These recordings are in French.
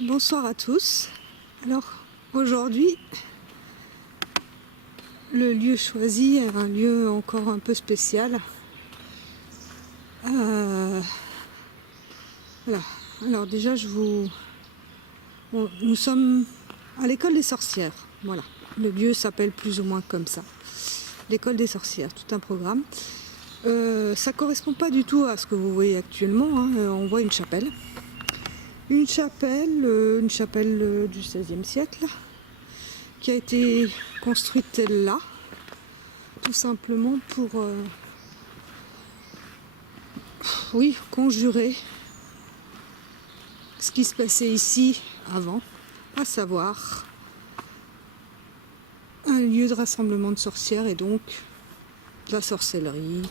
Bonsoir à tous. Alors aujourd'hui, le lieu choisi est un lieu encore un peu spécial. Voilà. Alors déjà, nous sommes à l'école des sorcières. Voilà. Le lieu s'appelle plus ou moins comme ça. L'école des sorcières, tout un programme. Ça correspond pas du tout à ce que vous voyez actuellement. Hein. On voit une chapelle. Une chapelle du XVIe siècle qui a été construite là, tout simplement pour conjurer ce qui se passait ici avant, à savoir un lieu de rassemblement de sorcières et donc de la sorcellerie.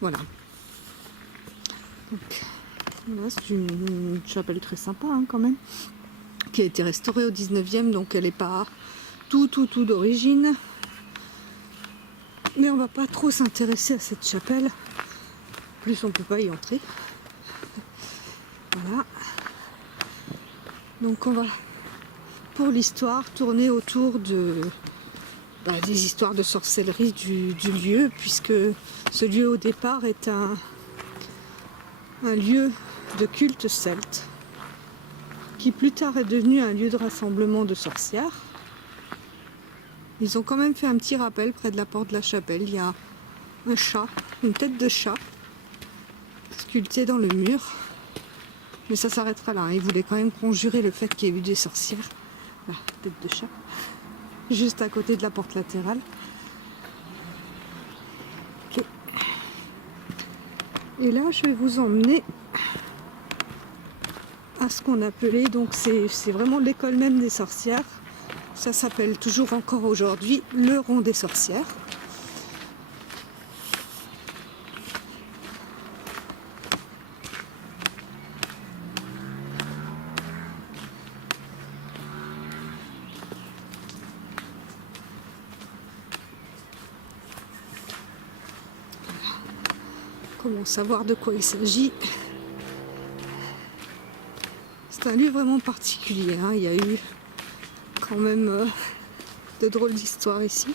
Voilà. Donc, voilà, c'est une chapelle très sympa hein, quand même, qui a été restaurée au 19e, donc elle n'est pas tout d'origine. Mais on va pas trop s'intéresser à cette chapelle. En plus, on peut pas y entrer. Voilà. Donc on va, pour l'histoire, tourner autour des histoires de sorcellerie du lieu, puisque ce lieu au départ est un lieu de culte celte, qui plus tard est devenu un lieu de rassemblement de sorcières. Ils ont quand même fait un petit rappel près de la porte de la chapelle. Il y a un chat, une tête de chat, sculptée dans le mur. Mais ça s'arrêtera là. Ils voulaient quand même conjurer le fait qu'il y ait eu des sorcières. La tête de chat, juste à côté de la porte latérale. Okay. Et là, je vais vous emmener à ce qu'on appelait, donc c'est vraiment l'école même des sorcières. Ça s'appelle toujours encore aujourd'hui le rond des sorcières. Comment savoir de quoi il s'agit? C'est un lieu vraiment particulier, hein. Il y a eu quand même de drôles d'histoires ici.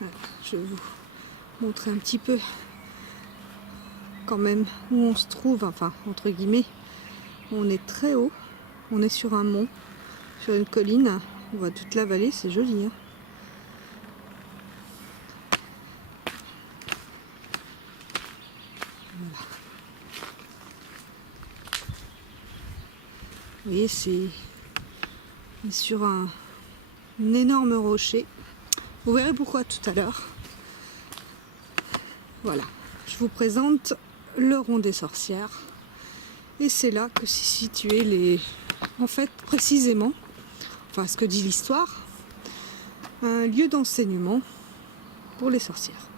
Alors, je vais vous montrer un petit peu quand même où on se trouve, enfin entre guillemets. On est très haut, on est sur un mont, sur une colline, on voit toute la vallée, c'est joli. Hein. Voilà. Vous voyez, c'est sur un énorme rocher. Vous verrez pourquoi tout à l'heure. Voilà, je vous présente le rond des sorcières. Et c'est là que s'est situé en fait, précisément, enfin ce que dit l'histoire, un lieu d'enseignement pour les sorcières.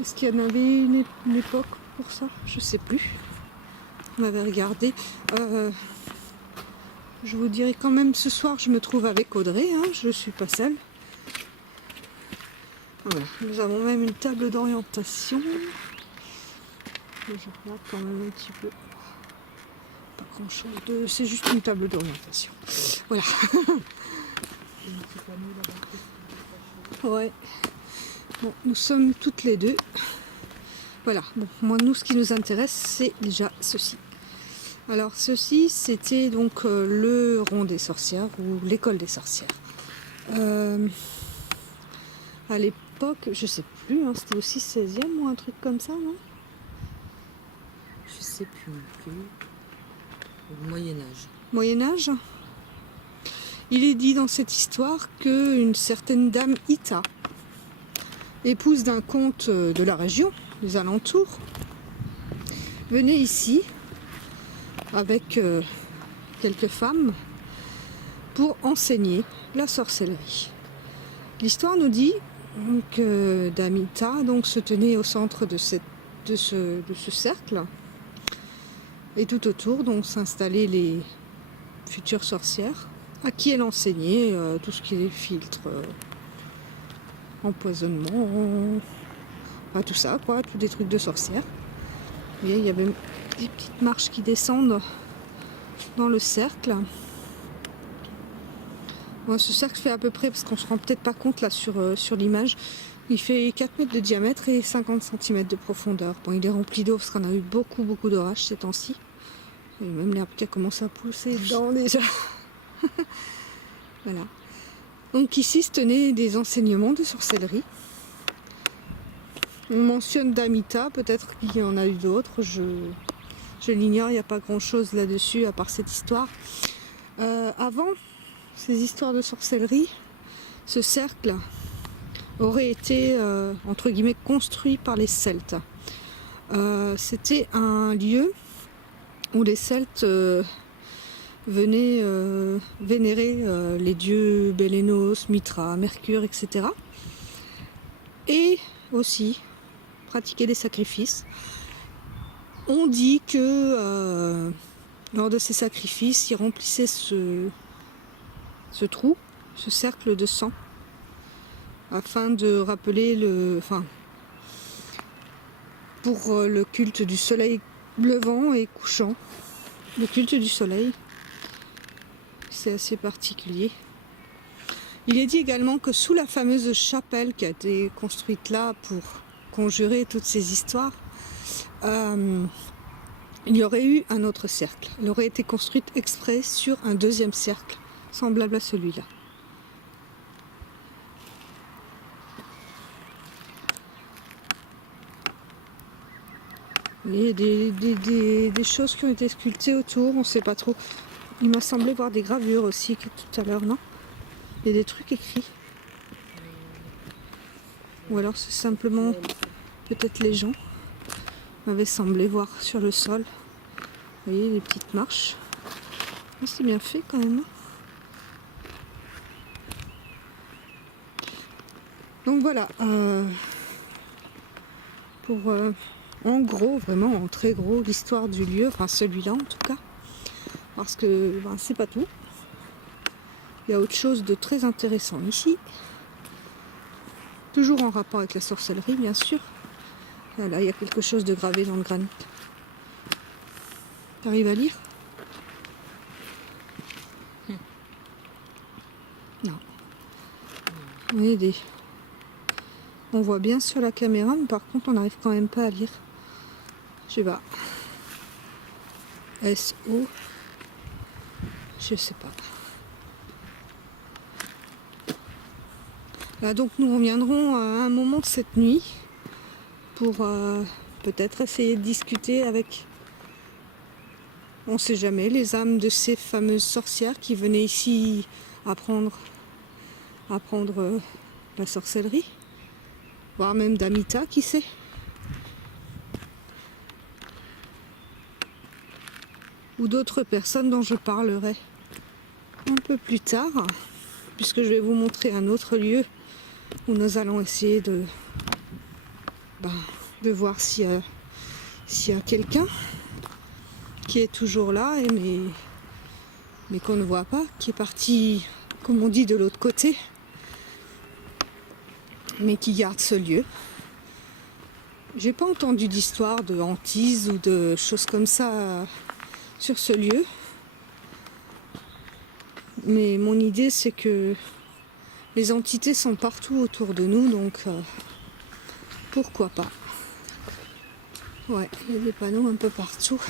Est-ce qu'il y en avait une époque pour ça? Je sais plus. On avait regardé. Je vous dirai quand même, ce soir, je me trouve avec Audrey, hein, je ne suis pas seule. Voilà. Nous avons même une table d'orientation. Je regarde quand même un petit peu. Pas grand chose c'est juste une table d'orientation. Voilà. Ouais. Bon, nous sommes toutes les deux. Voilà. Bon, moi, nous, ce qui nous intéresse, c'est déjà ceci. Alors, ceci, c'était donc le rond des sorcières ou l'école des sorcières. À l'époque, je sais plus, hein, c'était aussi 16e ou un truc comme ça, non? Je sais plus non plus. Au Moyen-Âge. Moyen-Âge? Il est dit dans cette histoire qu'une certaine dame Ita, épouse d'un comte de la région, des alentours, venait ici avec quelques femmes pour enseigner la sorcellerie. L'histoire nous dit que Dame Ita donc, se tenait au centre de ce cercle. Et tout autour, donc, s'installaient les futures sorcières à qui elle enseignait tout ce qui est filtre, empoisonnement, tout ça quoi, tous des trucs de sorcière. Vous voyez, il y avait des petites marches qui descendent dans le cercle. Bon, ce cercle fait à peu près, parce qu'on se rend peut-être pas compte là sur l'image, il fait 4 mètres de diamètre et 50 cm de profondeur. Bon, il est rempli d'eau parce qu'on a eu beaucoup d'orages ces temps-ci. Et même l'herbe qui a commencé à pousser dedans déjà. Voilà. Donc ici se tenaient des enseignements de sorcellerie. On mentionne Damita, peut-être qu'il y en a eu d'autres, je l'ignore, il n'y a pas grand chose là-dessus à part cette histoire. Avant ces histoires de sorcellerie, ce cercle aurait été entre guillemets construit par les Celtes. C'était un lieu où les Celtes venaient vénérer les dieux Bélénos, Mitra, Mercure, etc. Et aussi pratiquer des sacrifices. On dit que lors de ces sacrifices, ils remplissaient ce trou, ce cercle de sang, afin de rappeler pour le culte du soleil levant et couchant, le culte du soleil, c'est assez particulier. Il est dit également que sous la fameuse chapelle qui a été construite là pour conjurer toutes ces histoires, il y aurait eu un autre cercle. Elle aurait été construite exprès sur un deuxième cercle, semblable à celui-là. Il y a des choses qui ont été sculptées autour, on ne sait pas trop. Il m'a semblé voir des gravures aussi tout à l'heure, non? Il y a des trucs écrits. Ou alors c'est simplement peut-être les gens m'avaient semblé voir sur le sol. Vous voyez les petites marches. C'est bien fait quand même. Donc voilà. Pour en gros, vraiment en très gros, l'histoire du lieu, enfin celui-là en tout cas. Parce que c'est pas tout. Il y a autre chose de très intéressant ici. Toujours en rapport avec la sorcellerie, bien sûr. Là, il y a quelque chose de gravé dans le granit. T'arrives à lire? Non. On voit bien sur la caméra, mais par contre, on n'arrive quand même pas à lire. Je sais pas. S-O. Je sais pas. Là, donc, nous reviendrons à un moment de cette nuit pour peut-être essayer de discuter avec, on sait jamais, les âmes de ces fameuses sorcières qui venaient ici apprendre la sorcellerie, voire même d'Amita, qui sait. Ou d'autres personnes dont je parlerai un peu plus tard, puisque je vais vous montrer un autre lieu où nous allons essayer de voir s'il y a quelqu'un qui est toujours là, mais qu'on ne voit pas, qui est parti, comme on dit, de l'autre côté, mais qui garde ce lieu. J'ai pas entendu d'histoire de hantise ou de choses comme ça sur ce lieu, mais mon idée c'est que les entités sont partout autour de nous, donc pourquoi pas. Ouais, il y a des panneaux un peu partout.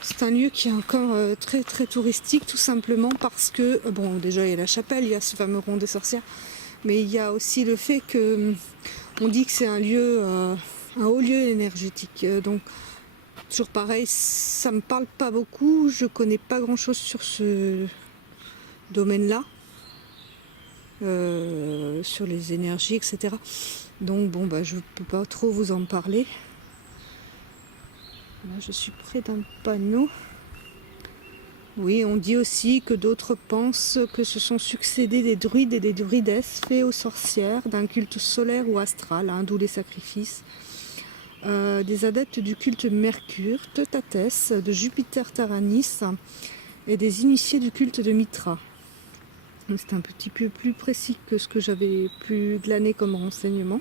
C'est un lieu qui est encore très très touristique, tout simplement parce que, bon, déjà il y a la chapelle, il y a ce fameux rond des sorcières, mais il y a aussi le fait que on dit que c'est un lieu, un haut lieu énergétique. Donc toujours pareil, ça me parle pas beaucoup, je connais pas grand chose sur ce domaine-là, sur les énergies, etc. Donc bon, je peux pas trop vous en parler. Là, je suis près d'un panneau. Oui, on dit aussi que d'autres pensent que se sont succédés des druides et des druidesses faits aux sorcières d'un culte solaire ou astral, d'où les sacrifices. Des adeptes du culte Mercure, Teutatès, de Jupiter Taranis et des initiés du culte de Mitra. C'est un petit peu plus précis que ce que j'avais pu glaner comme renseignement.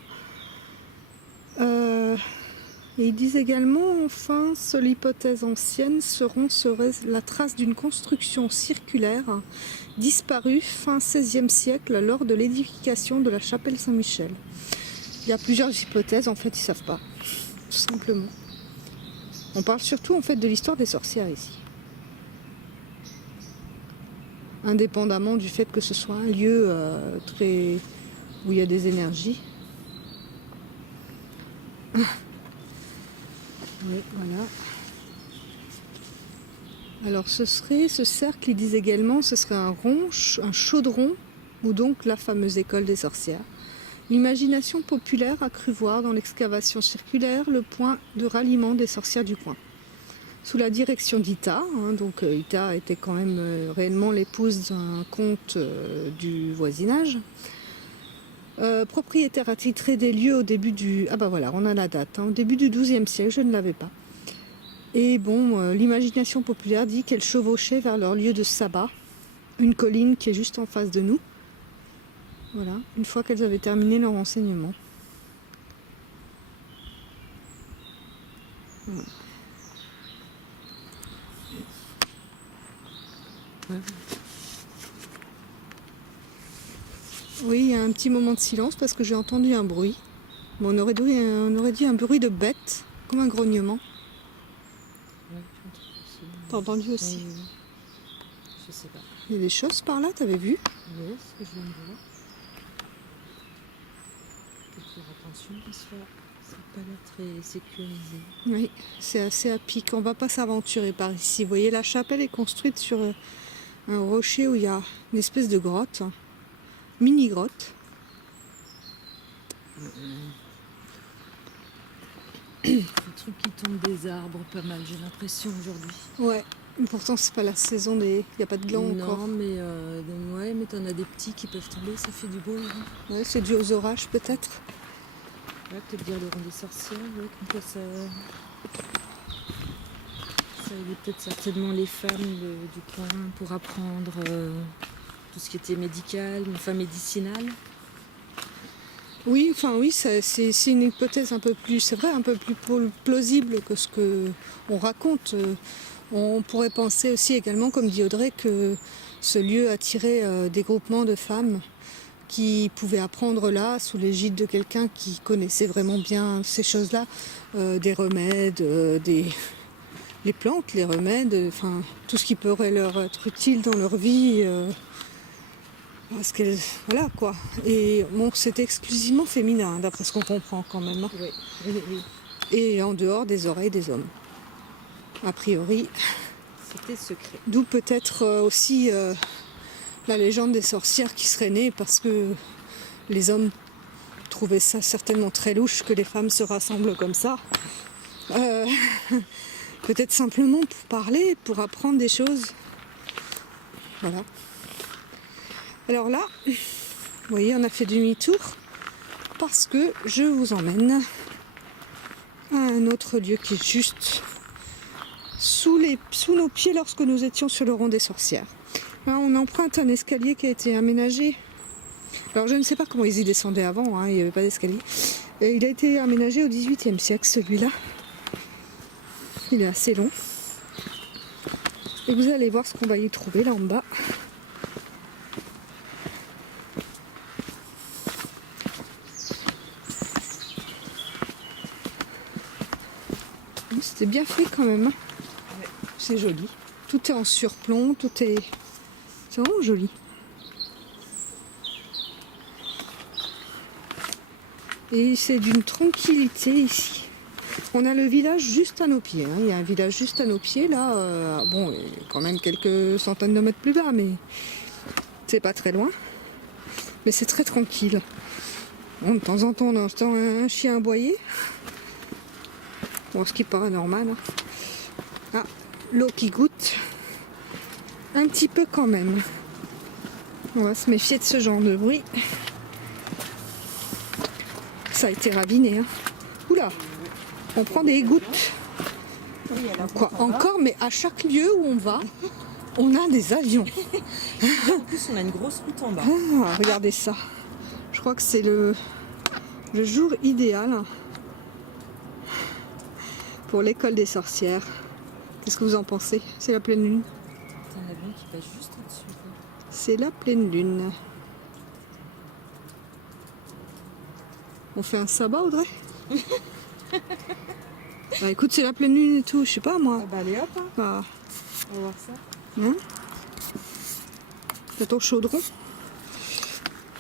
Et ils disent également, enfin, seule hypothèse ancienne serait la trace d'une construction circulaire disparue fin XVIe siècle lors de l'édification de la chapelle Saint-Michel. Il y a plusieurs hypothèses, en fait, ils ne savent pas, tout simplement. On parle surtout en fait de l'histoire des sorcières ici. Indépendamment du fait que ce soit un lieu où il y a des énergies. Oui, voilà. Alors ce cercle, ils disent également, ce serait un chaudron, ou donc la fameuse école des sorcières. L'imagination populaire a cru voir dans l'excavation circulaire le point de ralliement des sorcières du coin. Sous la direction d'Ita, donc Ita était quand même réellement l'épouse d'un comte du voisinage, propriétaire attitré des lieux au début du... Ah bah voilà, on a la date, au début du XIIe siècle, je ne l'avais pas. Et bon, l'imagination populaire dit qu'elle chevauchait vers leur lieu de sabbat, une colline qui est juste en face de nous. Voilà, une fois qu'elles avaient terminé leur enseignement. Voilà. Oui, il y a un petit moment de silence parce que j'ai entendu un bruit. Bon, on aurait dit un bruit de bête, comme un grognement. Ouais, t'as entendu aussi? Oui. Je sais pas. Il y a des choses par là, t'avais vu? Oui, ce que je viens de voir. Il faut faire attention parce que ça n'a pas l'air très sécurisé. Oui, c'est assez à pic. On va pas s'aventurer par ici. Vous voyez, la chapelle est construite sur un rocher où il y a une espèce de grotte, mini-grotte. Des trucs qui tombent des arbres, pas mal, j'ai l'impression aujourd'hui. Ouais, pourtant c'est pas la saison des... Il n'y a pas de glands encore. Non, mais t'en as des petits qui peuvent tomber, ça fait du bruit. Hein. Ouais, c'est dû aux orages peut-être. Ouais, peut-être dire le rond des sorcières, ouais, comme quoi ça aidait peut-être certainement les femmes du coin pour apprendre tout ce qui était médical, enfin médicinal. Oui, enfin oui, c'est une hypothèse un peu plus, c'est vrai, un peu plus plausible que ce que on raconte. On pourrait penser aussi également, comme dit Audrey, que ce lieu attirait des groupements de femmes qui pouvaient apprendre là, sous l'égide de quelqu'un qui connaissait vraiment bien ces choses-là, des remèdes, les plantes, les remèdes, enfin tout ce qui pourrait leur être utile dans leur vie. Parce que voilà quoi. Et bon, c'est exclusivement féminin, d'après ce qu'on comprend quand même. Oui, oui, oui. Et en dehors des oreilles des hommes. A priori. C'était secret. D'où peut-être aussi la légende des sorcières qui serait née parce que les hommes trouvaient ça certainement très louche que les femmes se rassemblent comme ça. Peut-être simplement pour parler, pour apprendre des choses. Voilà. Alors là, vous voyez, on a fait demi-tour parce que je vous emmène à un autre lieu qui est juste sous nos pieds lorsque nous étions sur le rond des sorcières. Là, on emprunte un escalier qui a été aménagé. Alors je ne sais pas comment ils y descendaient avant, il n'y avait pas d'escalier. Et il a été aménagé au XVIIIe siècle, celui-là. Il est assez long. Et vous allez voir ce qu'on va y trouver là en bas. C'est bien fait quand même. Ouais. C'est joli. Tout est en surplomb, c'est vraiment joli. Et c'est d'une tranquillité ici. On a le village juste à nos pieds. Il y a un village juste à nos pieds là. Bon, quand même quelques centaines de mètres plus bas, mais c'est pas très loin. Mais c'est très tranquille. Bon, de temps en temps, on entend un chien aboyer. Bon, ce qui paraît normal. Ah, l'eau qui goûte. Un petit peu quand même. On va se méfier de ce genre de bruit. Ça a été raviné. Oula, on prend des gouttes. Quoi, encore, mais à chaque lieu où on va, On a des avions. En plus, on a une grosse route en bas. Ah, regardez ça. Je crois que c'est le jour idéal pour l'école des sorcières. Qu'est-ce que vous en pensez? C'est la pleine lune. C'est un avion qui passe juste au-dessus. C'est la pleine lune. On fait un sabbat, Audrey? Bah écoute, c'est la pleine lune et tout, je sais pas moi. Ah bah allez hop, hein. Ah, On va voir ça. hein? T'as ton chaudron?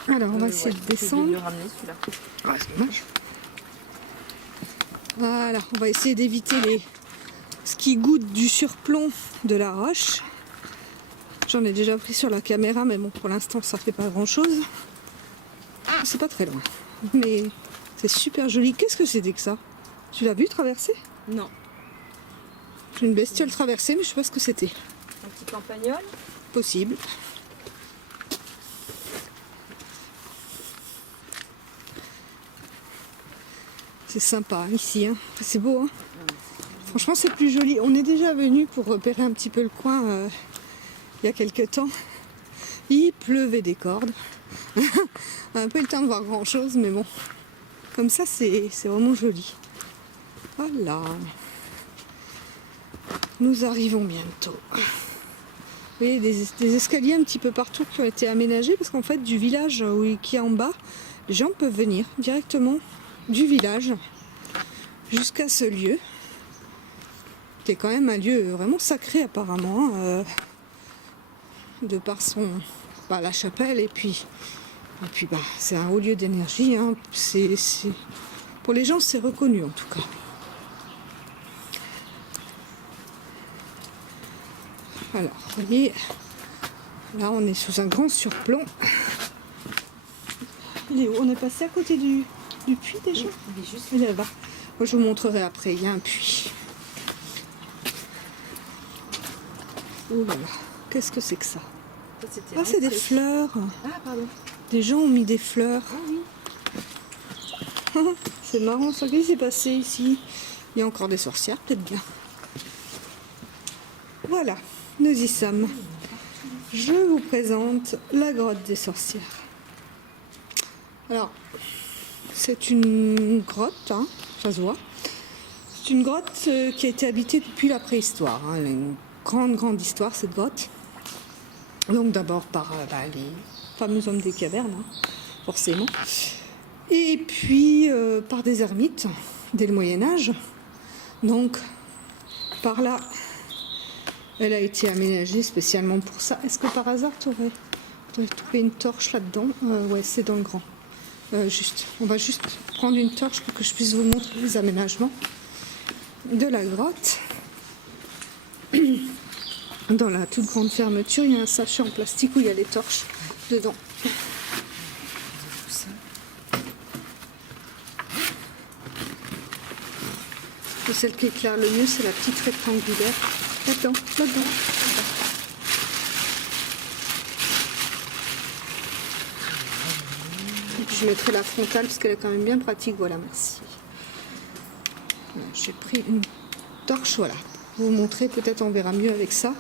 Alors on va essayer de Je vais descendre. le ramener celui-là. Ah, c'est dommage. Voilà, on va essayer d'éviter ce qui goûte du surplomb de la roche. J'en ai déjà pris sur la caméra, mais bon, pour l'instant, ça fait pas grand-chose. C'est pas très loin, mais c'est super joli. Qu'est-ce que c'était que ça? Tu l'as vu traverser? Non. J'ai une bestiole traversée, mais je sais pas ce que c'était. Un petit campagnol. Possible. C'est sympa ici, hein. C'est beau, hein. Franchement, c'est plus joli. On est déjà venu pour repérer un petit peu le coin il y a quelques temps. Il pleuvait des cordes. On a un peu eu le temps de voir grand chose, mais bon. Comme ça, c'est vraiment joli. Voilà. Nous arrivons bientôt. Vous voyez, des escaliers un petit peu partout qui ont été aménagés parce qu'en fait, du village qui est en bas, les gens peuvent venir directement du village jusqu'à ce lieu qui est quand même un lieu vraiment sacré apparemment, de par la chapelle et puis bah, c'est un haut lieu d'énergie, hein. Pour les gens c'est reconnu en tout cas. Alors vous voyez, là on est sous un grand surplomb. Il est où? On est passé à côté du puits déjà? Il est juste Il est là-bas. Moi je vous montrerai après, il y a un puits. Oh là là, qu'est-ce que c'est que ça? Ah, c'est des fleurs. Ah, pardon. Des gens ont mis des fleurs. Ah oui. C'est marrant, ça. Qu'est-ce qui s'est passé ici? Il y a encore des sorcières, peut-être bien. Voilà, nous y sommes. Je vous présente la grotte des sorcières. Alors, c'est une grotte, hein, ça se voit. C'est une grotte qui a été habitée depuis la préhistoire, hein. Elle a une grande histoire, cette grotte. Donc d'abord par les fameux hommes des cavernes, hein, forcément. Et puis par des ermites dès le Moyen-Âge. Donc par là, elle a été aménagée spécialement pour ça. Est-ce que par hasard tu aurais trouvé une torche là-dedans? Ouais, c'est dans le grand. On va juste prendre une torche pour que je puisse vous montrer les aménagements de la grotte. Dans la toute grande fermeture, il y a un sachet en plastique où il y a les torches dedans. Et celle qui éclaire le mieux, c'est la petite rectangulaire. Là-dedans. Et puis je mettrai la frontale parce qu'elle est quand même bien pratique. Voilà, merci. Voilà, j'ai pris une torche, voilà. Pour vous montrer, peut-être on verra mieux avec ça.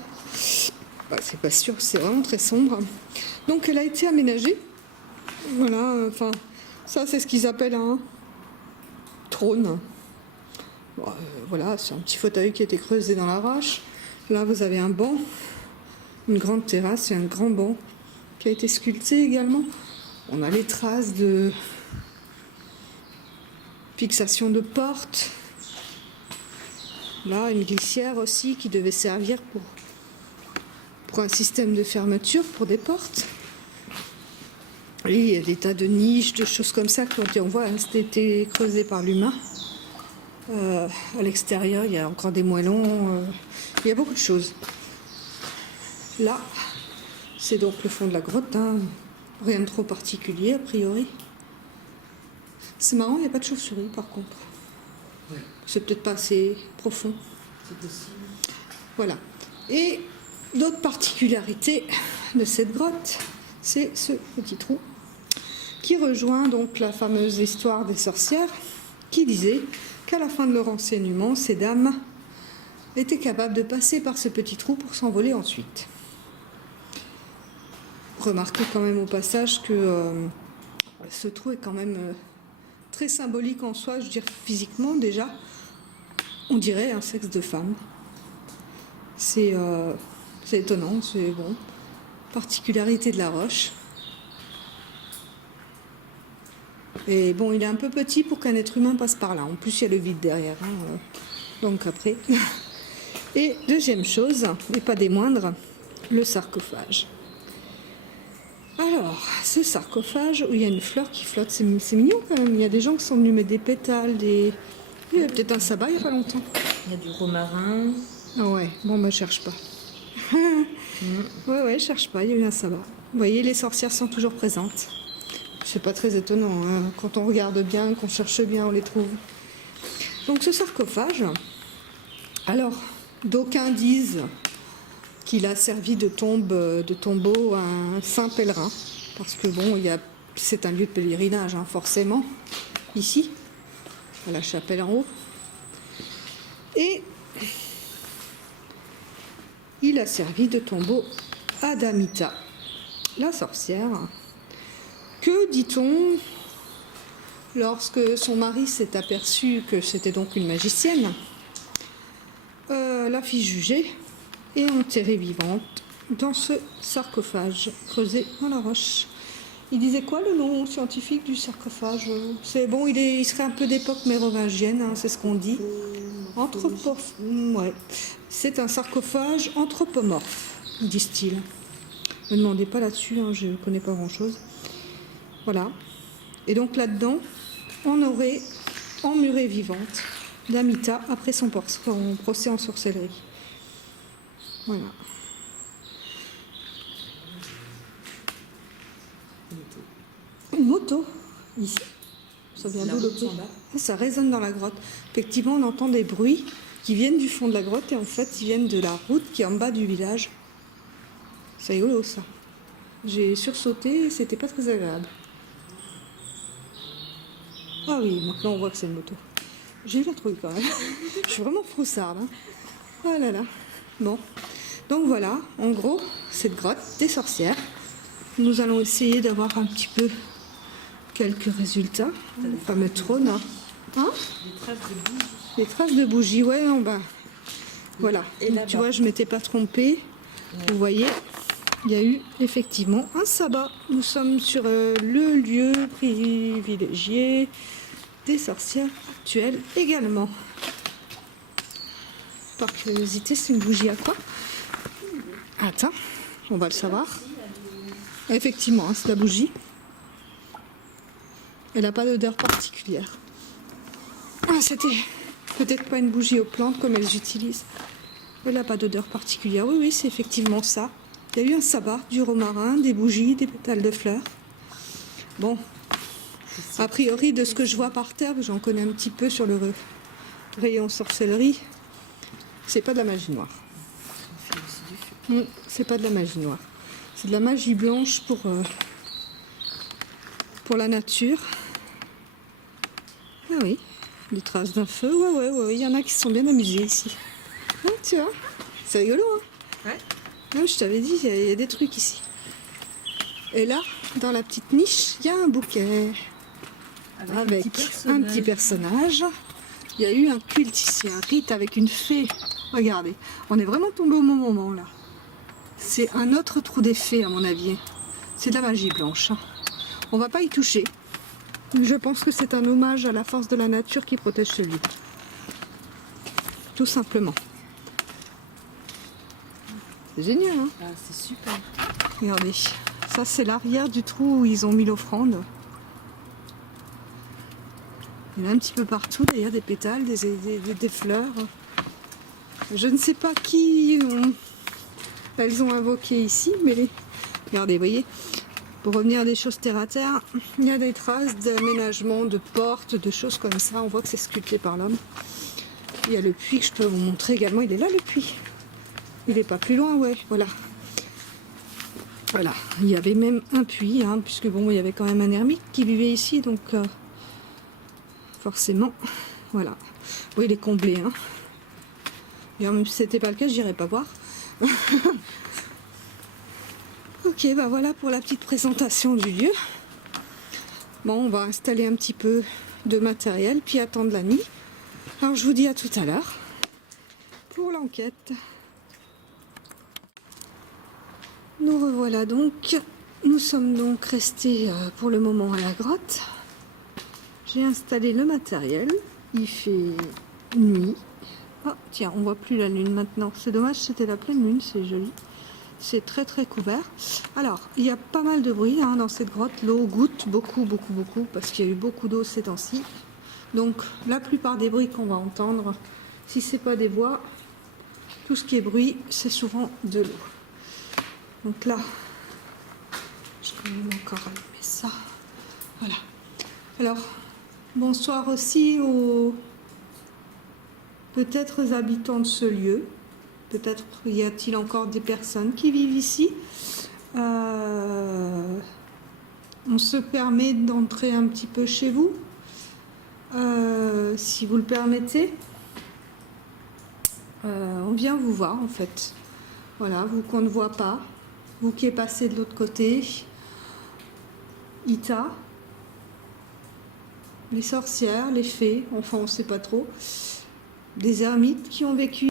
Bah, c'est pas sûr, c'est vraiment très sombre. Donc elle a été aménagée. Voilà, enfin, ça c'est ce qu'ils appellent un trône. Bon, voilà, c'est un petit fauteuil qui a été creusé dans la roche. Là vous avez un banc, une grande terrasse et un grand banc qui a été sculpté également. On a les traces de fixation de portes. Là, une glissière aussi qui devait servir pour un système de fermeture pour des portes. Et il y a des tas de niches, de choses comme ça qui ont été, on voit, hein, c'était creusé par l'humain. À l'extérieur, il y a encore des moellons. Il y a beaucoup de choses. Là, c'est donc le fond de la grotte. Hein. Rien de trop particulier, a priori. C'est marrant, il n'y a pas de chauve-souris, par contre. Ouais. C'est peut-être pas assez profond. C'est possible. Voilà. Et d'autres particularités de cette grotte, c'est ce petit trou qui rejoint donc la fameuse histoire des sorcières qui disait qu'à la fin de leur enseignement, ces dames étaient capables de passer par ce petit trou pour s'envoler ensuite. Remarquez quand même au passage que ce trou est quand même très symbolique en soi, je veux dire physiquement déjà. On dirait un sexe de femme. C'est étonnant, c'est bon. Particularité de la roche. Et bon, il est un peu petit pour qu'un être humain passe par là. En plus, il y a le vide derrière. Hein, donc après. Et deuxième chose, et pas des moindres, le sarcophage. Alors, ce sarcophage où il y a une fleur qui flotte, c'est mignon quand même. Il y a des gens qui sont venus mettre des pétales, il y a peut-être un sabbat il n'y a pas longtemps. Il y a du romarin. Ah ouais, bon bah cherche pas. Ouais, cherche pas, il y a eu un sabbat. Vous voyez, les sorcières sont toujours présentes. C'est pas très étonnant, hein. Quand on regarde bien, qu'on cherche bien, on les trouve. Donc ce sarcophage, alors d'aucuns disent qu'il a servi de tombeau à un saint pèlerin, parce que bon, c'est un lieu de pèlerinage, hein, forcément, ici, à la chapelle en haut. Et il a servi de tombeau à Damita, la sorcière, que, dit-on, lorsque son mari s'est aperçu que c'était donc une magicienne, la fit juger et enterrée vivante dans ce sarcophage creusé dans la roche. Il disait quoi le nom scientifique du sarcophage? C'est bon, il serait un peu d'époque mérovingienne, hein, c'est ce qu'on dit. Ouais. C'est un sarcophage anthropomorphe, disent-ils. Ne me demandez pas là-dessus, hein, je ne connais pas grand-chose. Voilà. Et donc là-dedans, on aurait emmuré vivante Damita après son procès en sorcellerie. Voilà. Une moto, ici. Ça vient d'où le bruit? Ça résonne dans la grotte. Effectivement, on entend des bruits qui viennent du fond de la grotte et en fait, ils viennent de la route qui est en bas du village. C'est rigolo, ça. J'ai sursauté et c'était pas très agréable. Ah oui, maintenant on voit que c'est une moto. J'ai eu la trouille quand même. Je suis vraiment froussarde. Hein. Oh là là. Bon. Donc voilà, en gros, cette grotte des sorcières. Nous allons essayer d'avoir un petit peu quelques résultats. Le fameux trône. Hein? Des traces de bougies. Des traces de bougies, ouais, non, bah. Voilà. Et tu vois, je m'étais pas trompée. Ouais. Vous voyez, il y a eu effectivement un sabbat. Nous sommes sur le lieu privilégié des sorcières actuelles également. Par curiosité, c'est une bougie à quoi? Attends, on va le savoir. Effectivement, hein, c'est la bougie. Elle n'a pas d'odeur particulière. Ah, c'était peut-être pas une bougie aux plantes comme elles utilisent. Elle n'a pas d'odeur particulière. Oui, oui, c'est effectivement ça. Il y a eu un sabbat, du romarin, des bougies, des pétales de fleurs. Bon, a priori, de ce que je vois par terre, j'en connais un petit peu sur le rayon sorcellerie, c'est pas de la magie noire. C'est pas de la magie noire. C'est de la magie blanche pour la nature. Ah oui, des traces d'un feu. Ouais, il y en a qui se sont bien amusés ici. Ah, tu vois, c'est rigolo, hein? Ouais. Ah, je t'avais dit, il y a des trucs ici. Et là, dans la petite niche, il y a un bouquet. Avec un petit personnage. Il y a eu un culte ici, un rite avec une fée. Regardez, on est vraiment tombé au bon moment là. C'est un autre trou des fées à mon avis. C'est de la magie blanche. On va pas y toucher. Je pense que c'est un hommage à la force de la nature qui protège celui. Tout simplement. C'est génial, hein? Ah, c'est super. Regardez, ça c'est l'arrière du trou où ils ont mis l'offrande. Il y en a un petit peu partout, d'ailleurs, des pétales, des fleurs. Je ne sais pas qui elles ont invoqué ici, mais regardez, vous voyez, pour revenir à des choses terre à terre, il y a des traces d'aménagement, de portes, de choses comme ça. On voit que c'est sculpté par l'homme. Il y a le puits que je peux vous montrer également. Il est là, le puits. Il n'est pas plus loin, ouais, voilà. Voilà, il y avait même un puits, hein, puisque bon, il y avait quand même un ermite qui vivait ici, donc... forcément, voilà. Oui, il est comblé, hein. Et même si c'était pas le cas, j'irais pas voir. Ok, bah voilà pour la petite présentation du lieu. Bon, on va installer un petit peu de matériel, puis attendre la nuit. Alors je vous dis à tout à l'heure pour l'enquête. Nous revoilà donc. Nous sommes donc restés pour le moment à la grotte. J'ai installé le matériel. Il fait nuit. Ah tiens, on voit plus la lune maintenant. C'est dommage, c'était la pleine lune, c'est joli. C'est très très couvert. Alors, il y a pas mal de bruit dans cette grotte. L'eau goutte beaucoup, parce qu'il y a eu beaucoup d'eau ces temps-ci. Donc, la plupart des bruits qu'on va entendre, si c'est pas des voix, tout ce qui est bruit, c'est souvent de l'eau. Donc là, je vais même encore allumer ça. Voilà. Alors, bonsoir aussi aux peut-être habitants de ce lieu. Peut-être y a-t-il encore des personnes qui vivent ici. On se permet d'entrer un petit peu chez vous, si vous le permettez. On vient vous voir en fait. Voilà, vous qu'on ne voit pas, vous qui êtes passé de l'autre côté. Ita, les sorcières, les fées, enfin on ne sait pas trop. Des ermites qui ont vécu.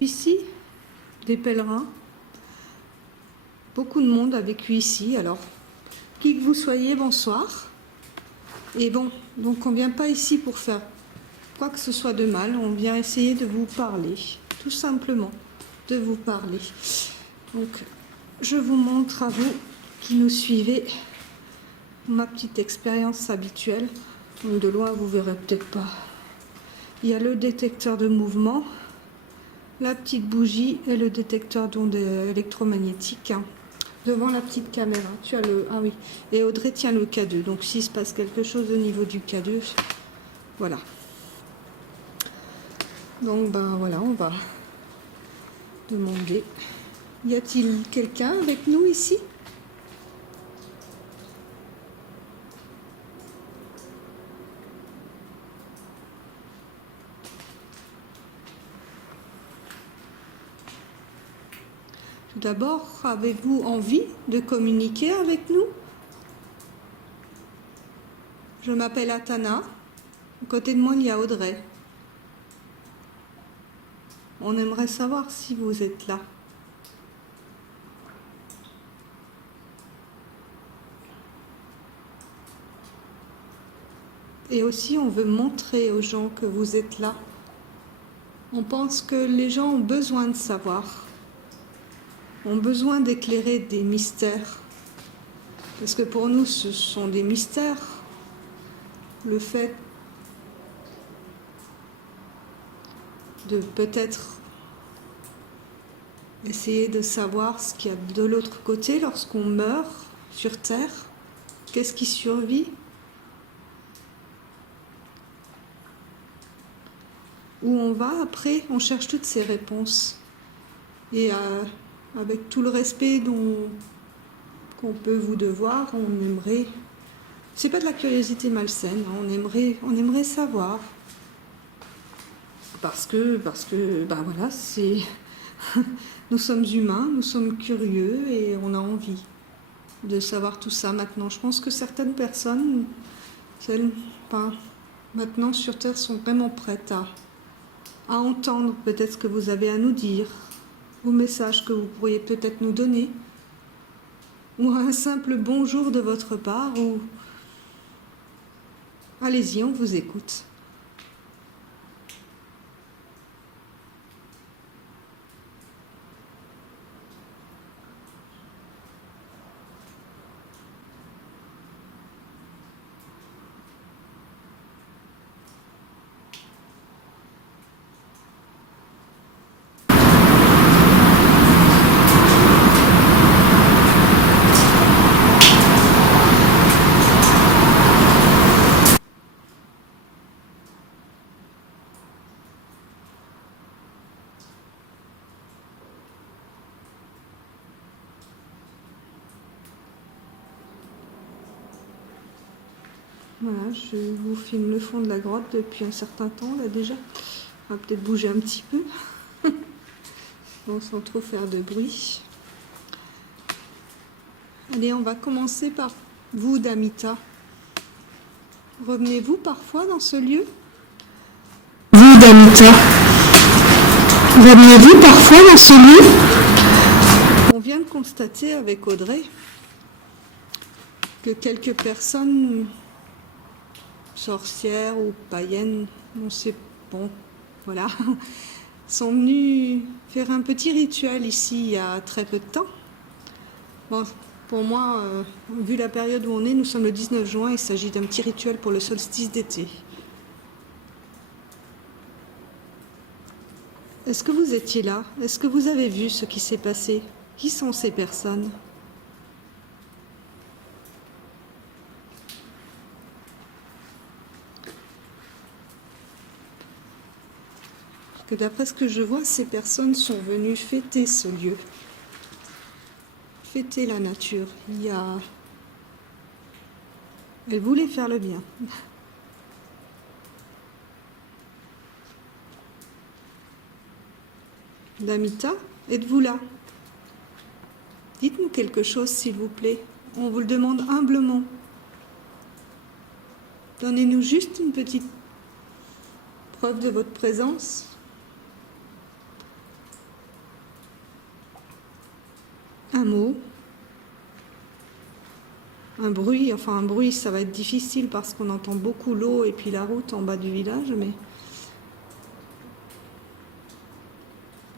Ici, des pèlerins, beaucoup de monde a vécu ici, alors qui que vous soyez, bonsoir. Et bon, donc on ne vient pas ici pour faire quoi que ce soit de mal, on vient essayer de vous parler, tout simplement, de vous parler. Donc, je vous montre à vous qui nous suivez ma petite expérience habituelle. Donc de loin, vous verrez peut-être pas. Il y a le détecteur de mouvement, la petite bougie et le détecteur d'ondes électromagnétiques devant la petite caméra. Tu as le... Ah oui. Et Audrey tient le K2. Donc s'il se passe quelque chose au niveau du K2, voilà. Donc ben voilà, on va demander. Y a-t-il quelqu'un avec nous ici ? Tout d'abord, avez-vous envie de communiquer avec nous ? Je m'appelle Atana. À côté de moi, il y a Audrey. On aimerait savoir si vous êtes là. Et aussi, on veut montrer aux gens que vous êtes là. On pense que les gens ont besoin de savoir, ont besoin d'éclairer des mystères. Parce que pour nous, ce sont des mystères. Le fait de peut-être essayer de savoir ce qu'il y a de l'autre côté lorsqu'on meurt sur Terre. Qu'est-ce qui survit ? Où on va après, on cherche toutes ces réponses. Et avec tout le respect qu'on peut vous devoir, on aimerait... C'est pas de la curiosité malsaine, hein, on aimerait savoir. Parce que ben voilà, c'est... Nous sommes humains, nous sommes curieux et on a envie de savoir tout ça maintenant. Je pense que certaines personnes, maintenant sur Terre, sont vraiment prêtes à entendre peut-être ce que vous avez à nous dire, vos messages que vous pourriez peut-être nous donner, ou un simple bonjour de votre part, ou... Allez-y, on vous écoute. Voilà, je vous filme le fond de la grotte depuis un certain temps là déjà. On va peut-être bouger un petit peu. Bon, sans trop faire de bruit. Allez, on va commencer par vous, Damita. Revenez-vous parfois dans ce lieu? Vous, Damita, revenez-vous parfois dans ce lieu? On vient de constater avec Audrey que quelques personnes sorcières ou païennes, on sait, bon, voilà, sont venues faire un petit rituel ici il y a très peu de temps. Bon, pour moi, vu la période où on est, nous sommes le 19 juin, il s'agit d'un petit rituel pour le solstice d'été. Est-ce que vous étiez là? Est-ce que vous avez vu ce qui s'est passé? Qui sont ces personnes? Parce que d'après ce que je vois, ces personnes sont venues fêter ce lieu. Fêter la nature. Elle voulait faire le bien. Damita, êtes-vous là? Dites-nous quelque chose, s'il vous plaît. On vous le demande humblement. Donnez-nous juste une petite preuve de votre présence. Un mot. Un bruit. Enfin, un bruit, ça va être difficile parce qu'on entend beaucoup l'eau et puis la route en bas du village, mais...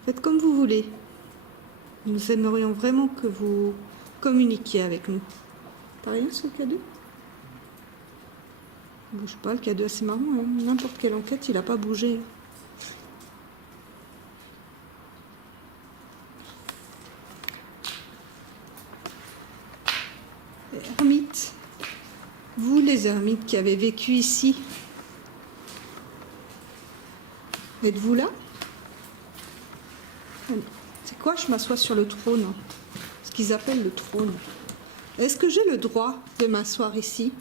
Faites comme vous voulez. Nous aimerions vraiment que vous communiquiez avec nous. T'as rien sur le K2? Bouge pas, le K2 c'est marrant, hein. N'importe quelle enquête, il n'a pas bougé. Ermites, vous les ermites qui avez vécu ici, êtes-vous là? C'est quoi, je m'assois sur le trône? Ce qu'ils appellent le trône. Est-ce que j'ai le droit de m'asseoir ici?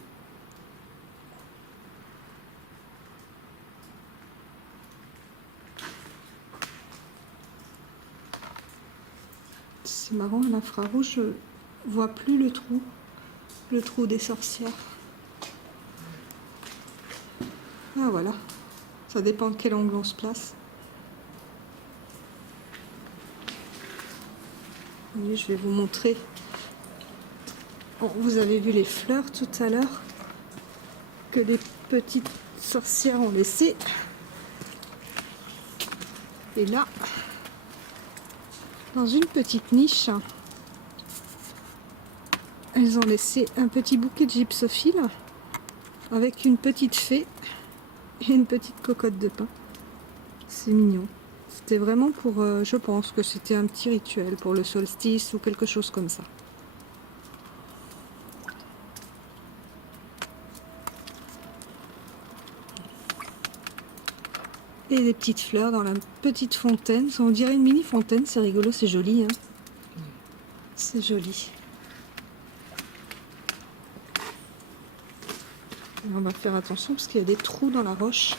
C'est marrant, à l'infrarouge, je vois plus le trou des sorcières. Ah voilà, ça dépend de quel angle on se place. Oui, je vais vous montrer. Bon, vous avez vu les fleurs tout à l'heure que les petites sorcières ont laissées. Et là, dans une petite niche, elles ont laissé un petit bouquet de gypsophile avec une petite fée et une petite cocotte de pain. C'est mignon. C'était vraiment pour, je pense que c'était un petit rituel pour le solstice ou quelque chose comme ça. Et des petites fleurs dans la petite fontaine. On dirait une mini fontaine, c'est rigolo, c'est joli. Hein, c'est joli. Et on va faire attention parce qu'il y a des trous dans la roche.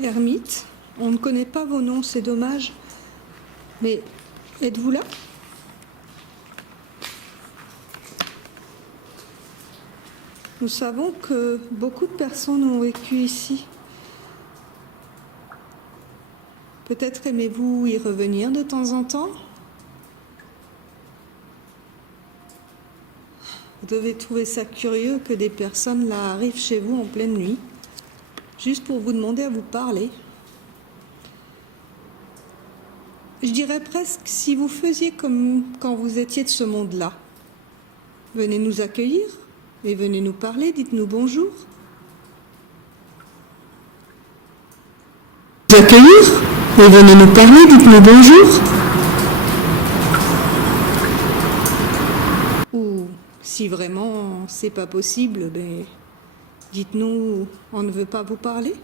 Ermite, on ne connaît pas vos noms, c'est dommage. Mais êtes-vous là? Nous savons que beaucoup de personnes ont vécu ici. Peut-être aimez-vous y revenir de temps en temps? Vous devez trouver ça curieux que des personnes là arrivent chez vous en pleine nuit, juste pour vous demander à vous parler. Je dirais presque si vous faisiez comme quand vous étiez de ce monde-là. Venez nous accueillir et venez nous parler, dites-nous bonjour. Vous accueillir et venez nous parler, dites-nous bonjour. Ou si vraiment c'est pas possible, ben, dites-nous on ne veut pas vous parler.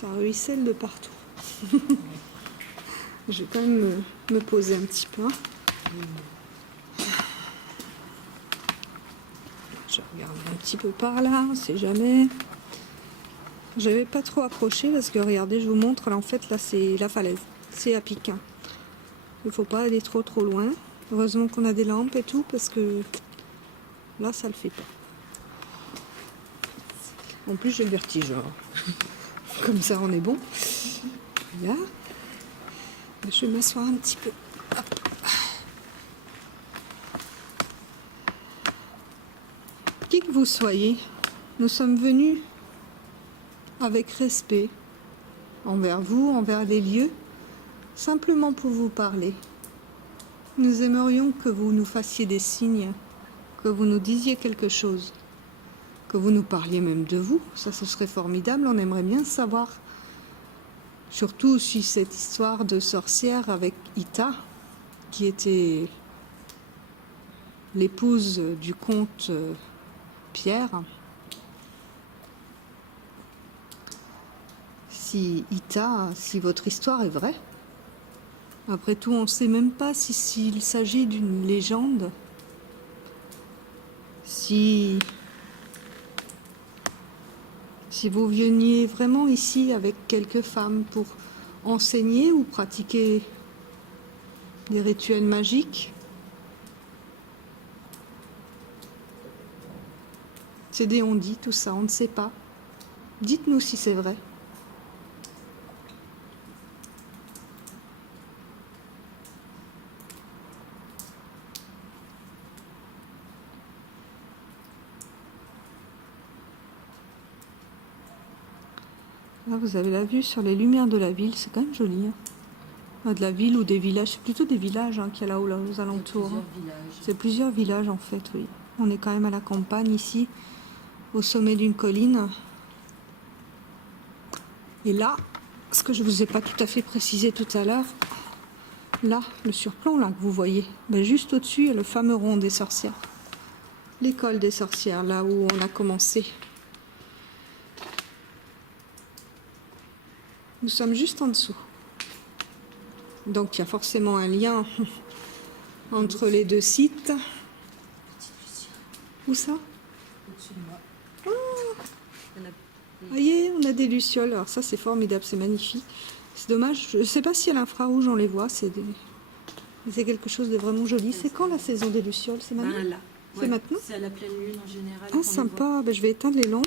Ça ruisselle de partout. Je vais quand même me poser un petit peu. Je regarde un petit peu par là, on sait jamais. Je vais pas trop approcher parce que regardez, je vous montre, là en fait, là c'est la falaise. C'est à pic. Il faut pas aller trop loin. Heureusement qu'on a des lampes et tout parce que là ça le fait pas. En plus j'ai le vertige. Comme ça on est bon. Là. Je vais m'asseoir un petit peu. Hop. Qui que vous soyez, nous sommes venus avec respect envers vous, envers les lieux, simplement pour vous parler. Nous aimerions que vous nous fassiez des signes, que vous nous disiez quelque chose, que vous nous parliez même de vous. Ça, ce serait formidable. On aimerait bien savoir, surtout si cette histoire de sorcière avec Ita, qui était l'épouse du comte Pierre. Si Ita, si votre histoire est vraie. Après tout, on ne sait même pas s'il s'agit d'une légende. Si vous veniez vraiment ici avec quelques femmes pour enseigner ou pratiquer des rituels magiques. C'est des on-dit, tout ça, on ne sait pas. Dites-nous si c'est vrai. Là, vous avez la vue sur les lumières de la ville, c'est quand même joli. De la ville ou des villages, c'est plutôt des villages qu'il y a là aux alentours. C'est plusieurs villages en fait, oui. On est quand même à la campagne ici, au sommet d'une colline. Et là, ce que je ne vous ai pas tout à fait précisé tout à l'heure, là, le surplomb là que vous voyez, ben, juste au-dessus, il y a le fameux rond des sorcières. L'école des sorcières, là où on a commencé. Nous sommes juste en dessous. Donc il y a forcément un lien entre les deux sites. Où ça? Au-dessus de moi. Voyez, on a des lucioles. Alors ça c'est formidable, c'est magnifique. C'est dommage, je ne sais pas si à l'infrarouge on les voit. C'est quelque chose de vraiment joli. C'est quand la saison des lucioles? C'est maintenant? Là. C'est maintenant? C'est à la pleine lune en général. Ah sympa, ben, je vais éteindre les lampes.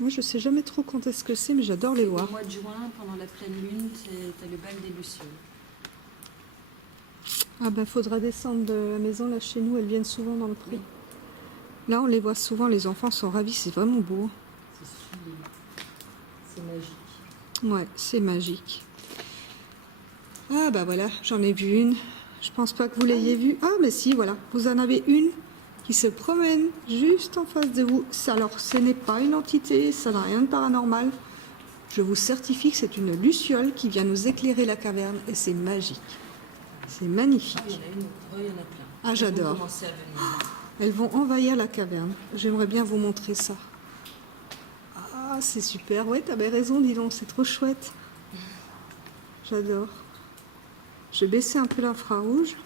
Moi je sais jamais trop quand est-ce que c'est, mais j'adore les voir. Au mois de juin, pendant la pleine lune, t'as le bal des lucioles. Ah ben faudra descendre de la maison là chez nous, elles viennent souvent dans le pré. Là on les voit souvent, les enfants sont ravis, c'est vraiment beau. C'est sublime. C'est magique. Ouais, c'est magique. Ah bah voilà, j'en ai vu une. Je pense pas que vous l'ayez vue. Ah mais si, voilà, vous en avez une qui se promène juste en face de vous. Alors ce n'est pas une entité, ça n'a rien de paranormal. Je vous certifie que c'est une luciole qui vient nous éclairer la caverne et c'est magique. C'est magnifique. Ah, il y en a une autre, il y en a plein. Ah j'adore. Elles vont commencer à venir. Elles vont envahir la caverne. J'aimerais bien vous montrer ça. Ah c'est super. Ouais, t'avais raison, dis donc, c'est trop chouette. J'adore. Je vais baisser un peu l'infrarouge.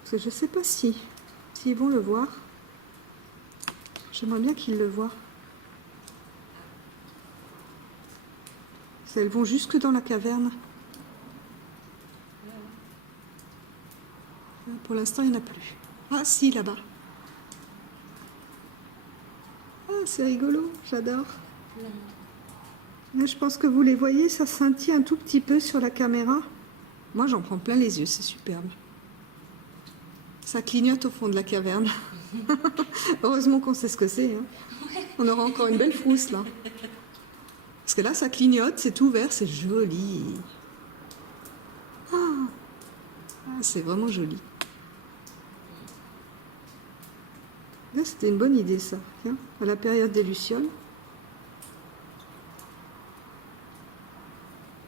Parce que je sais pas s'ils vont le voir. J'aimerais bien qu'ils le voient. Elles vont jusque dans la caverne. Pour l'instant, il n'y en a plus. Ah si, là-bas. Ah, c'est rigolo, j'adore. Là, je pense que vous les voyez, ça scintille un tout petit peu sur la caméra. Moi, j'en prends plein les yeux, c'est superbe. Ça clignote au fond de la caverne. Heureusement qu'on sait ce que c'est. On aura encore une belle frousse, là. Parce que là, ça clignote, c'est ouvert, c'est joli. Ah, c'est vraiment joli. Là, c'était une bonne idée, ça. Tiens, à la période des lucioles.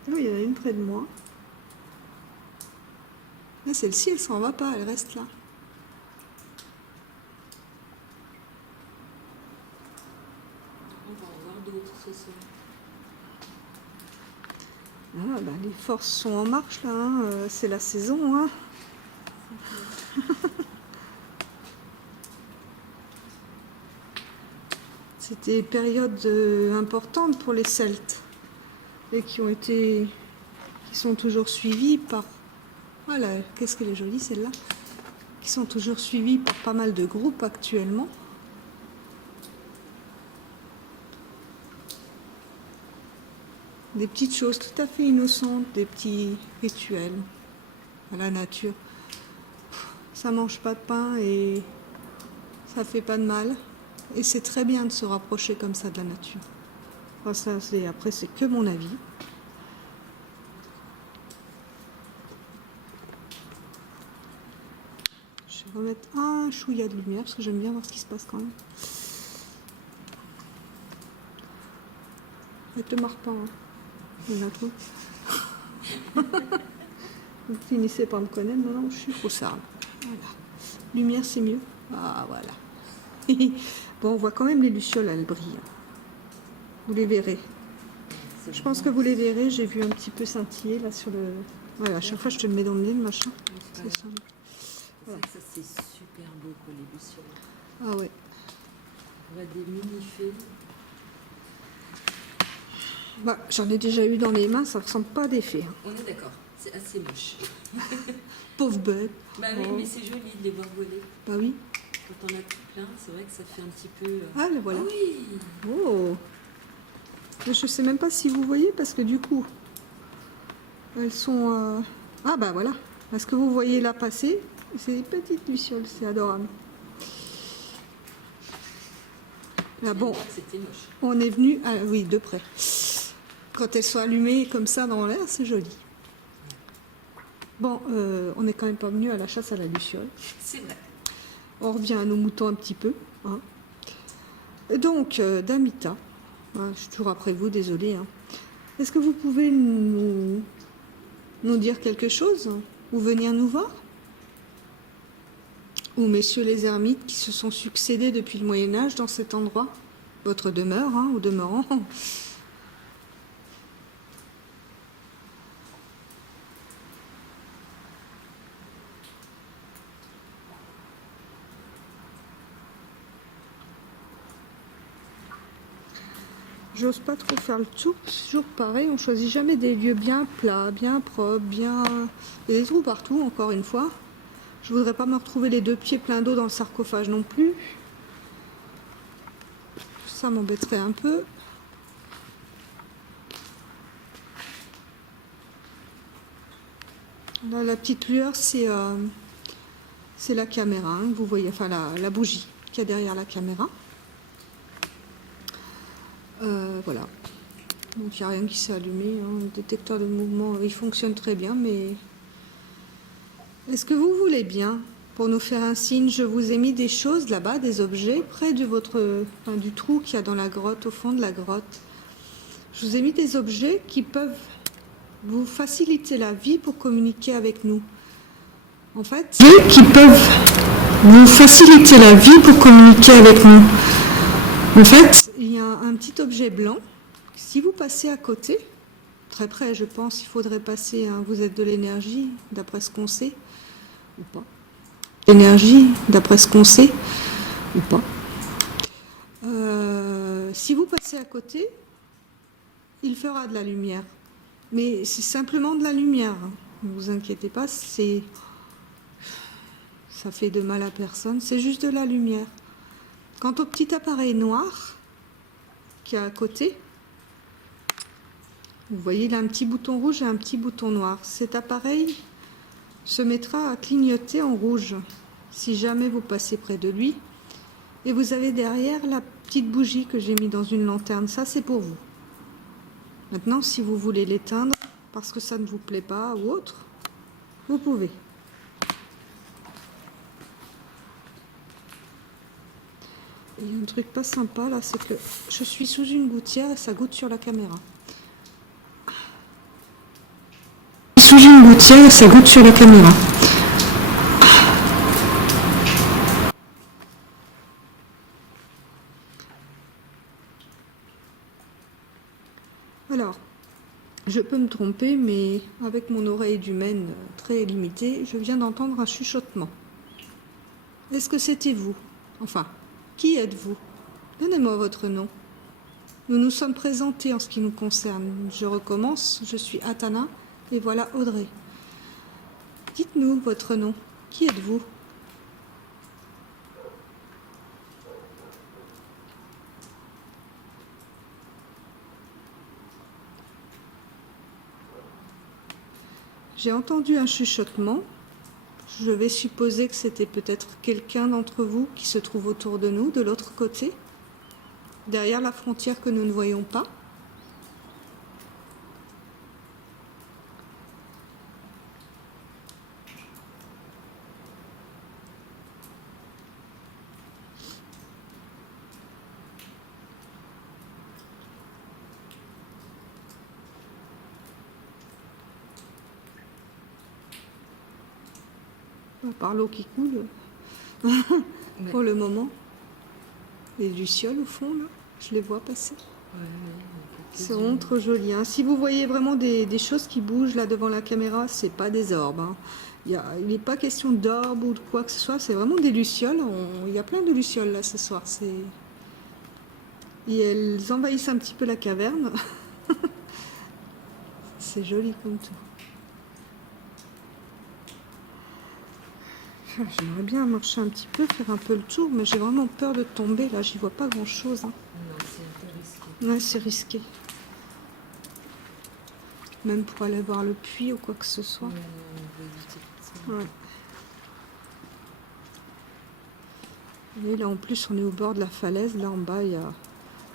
Là, il y en a une près de moi. Là, celle-ci, elle s'en va pas, elle reste là. On va en voir Ah, bah, les forces sont en marche là, hein. C'est la saison. Hein. C'était période importante pour les Celtes et qui sont toujours suivis par. Voilà, qu'est-ce qu'elle est jolie celle-là. Qui sont toujours suivis par pas mal de groupes actuellement. Des petites choses tout à fait innocentes, des petits rituels à la nature. Ça mange pas de pain et ça fait pas de mal. Et c'est très bien de se rapprocher comme ça de la nature. Enfin, après, c'est que mon avis. Je vais remettre un chouïa de lumière parce que j'aime bien voir ce qui se passe quand même. Ne te marre pas, hein. Il y en a trop. Vous finissez par me connaître, non, je suis faussarde. Voilà. Lumière, c'est mieux. Ah, voilà. Bon, on voit quand même les lucioles, elles brillent. Vous les verrez. Je pense que vous les verrez. J'ai vu un petit peu scintiller là sur le. Ouais, à chaque fois, je te le mets dans le nez, le machin. C'est ça. Voilà. Ça, c'est super beau, quoi, les lucioles. Ah ouais. On voit des mini-fées. Bah, j'en ai déjà eu dans les mains, ça ressemble pas à des fées. Hein. On est d'accord, c'est assez moche. Pauvre bête. Bah oui, mais c'est joli de les voir voler. Bah oui. Quand on a tout plein, c'est vrai que ça fait un petit peu... Ah, le voilà. Ah oui. Oh. Mais je sais même pas si vous voyez, parce que du coup, elles sont... Ah bah voilà. Est-ce que vous voyez là passer? C'est des petites lucioles, c'est adorable. Là, bon, c'était moche. On est venu... Ah oui, de près. Quand elles sont allumées comme ça dans l'air, c'est joli. Bon, on n'est quand même pas venu à la chasse à la luciole. C'est vrai. On revient à nos moutons un petit peu. Hein. Donc, Damita, hein, je suis toujours après vous, désolée. Hein. Est-ce que vous pouvez nous dire quelque chose ou venir nous voir? Ou messieurs les ermites qui se sont succédés depuis le Moyen-Âge dans cet endroit? Votre demeure, hein, au demeurant. J'ose pas trop faire le tour, c'est toujours pareil, on choisit jamais des lieux bien plats, bien propres, bien... Il y a des trous partout, encore une fois. Je voudrais pas me retrouver les deux pieds pleins d'eau dans le sarcophage non plus. Ça m'embêterait un peu. Là, la petite lueur, c'est la caméra, hein, vous voyez, enfin la bougie qu'il y a derrière la caméra. Voilà. Donc il n'y a rien qui s'est allumé. Hein. Le détecteur de mouvement, il fonctionne très bien, mais... Est-ce que vous voulez bien, pour nous faire un signe, je vous ai mis des choses là-bas, des objets, près de du trou qu'il y a dans la grotte, au fond de la grotte. Je vous ai mis des objets qui peuvent vous faciliter la vie pour communiquer avec nous. En fait, Qui peuvent vous faciliter la vie pour communiquer avec nous. En fait, il y a un petit objet blanc. Si vous passez à côté, très près, je pense, il faudrait passer. Hein, vous êtes de l'énergie, d'après ce qu'on sait, ou pas. L'énergie, d'après ce qu'on sait, ou pas. Si vous passez à côté, il fera de la lumière. Mais c'est simplement de la lumière. Ne vous inquiétez pas, ça fait de mal à personne. C'est juste de la lumière. Quant au petit appareil noir qui est à côté, vous voyez, il a un petit bouton rouge et un petit bouton noir. Cet appareil se mettra à clignoter en rouge si jamais vous passez près de lui. Et vous avez derrière la petite bougie que j'ai mis dans une lanterne. Ça, c'est pour vous. Maintenant, si vous voulez l'éteindre parce que ça ne vous plaît pas ou autre, vous pouvez. Il y a un truc pas sympa là, c'est que je suis sous une gouttière et ça goutte sur la caméra. sous une gouttière et ça goutte sur la caméra. Alors, Je peux me tromper, mais avec mon oreille d'humaine très limitée, je viens d'entendre un chuchotement. Est-ce que c'était vous? Enfin, qui êtes-vous? Donnez-moi votre nom. Nous nous sommes présentés en ce qui nous concerne. Je recommence, je suis Atana, et voilà Audrey. Dites-nous votre nom. Qui êtes-vous? J'ai entendu un chuchotement. Je vais supposer que c'était peut-être quelqu'un d'entre vous qui se trouve autour de nous, de l'autre côté, derrière la frontière que nous ne voyons pas. Par l'eau qui coule, pour le moment. Les lucioles au fond, là, je les vois passer. Ils sont trop jolis. Hein. Si vous voyez vraiment des choses qui bougent là devant la caméra, c'est pas des orbes. Hein. Il n'est pas question d'orbes ou de quoi que ce soit, c'est vraiment des lucioles. Il y a plein de lucioles là ce soir. Et elles envahissent un petit peu la caverne. C'est joli comme tout. J'aimerais bien marcher un petit peu, faire un peu le tour, mais j'ai vraiment peur de tomber. Là, j'y vois pas grand-chose. Hein. Non, c'est un peu risqué. Ouais, c'est risqué. Même pour aller voir le puits ou quoi que ce soit. Ouais, on va éviter ça. Ouais. Et là, en plus, on est au bord de la falaise. Là, en bas, il y a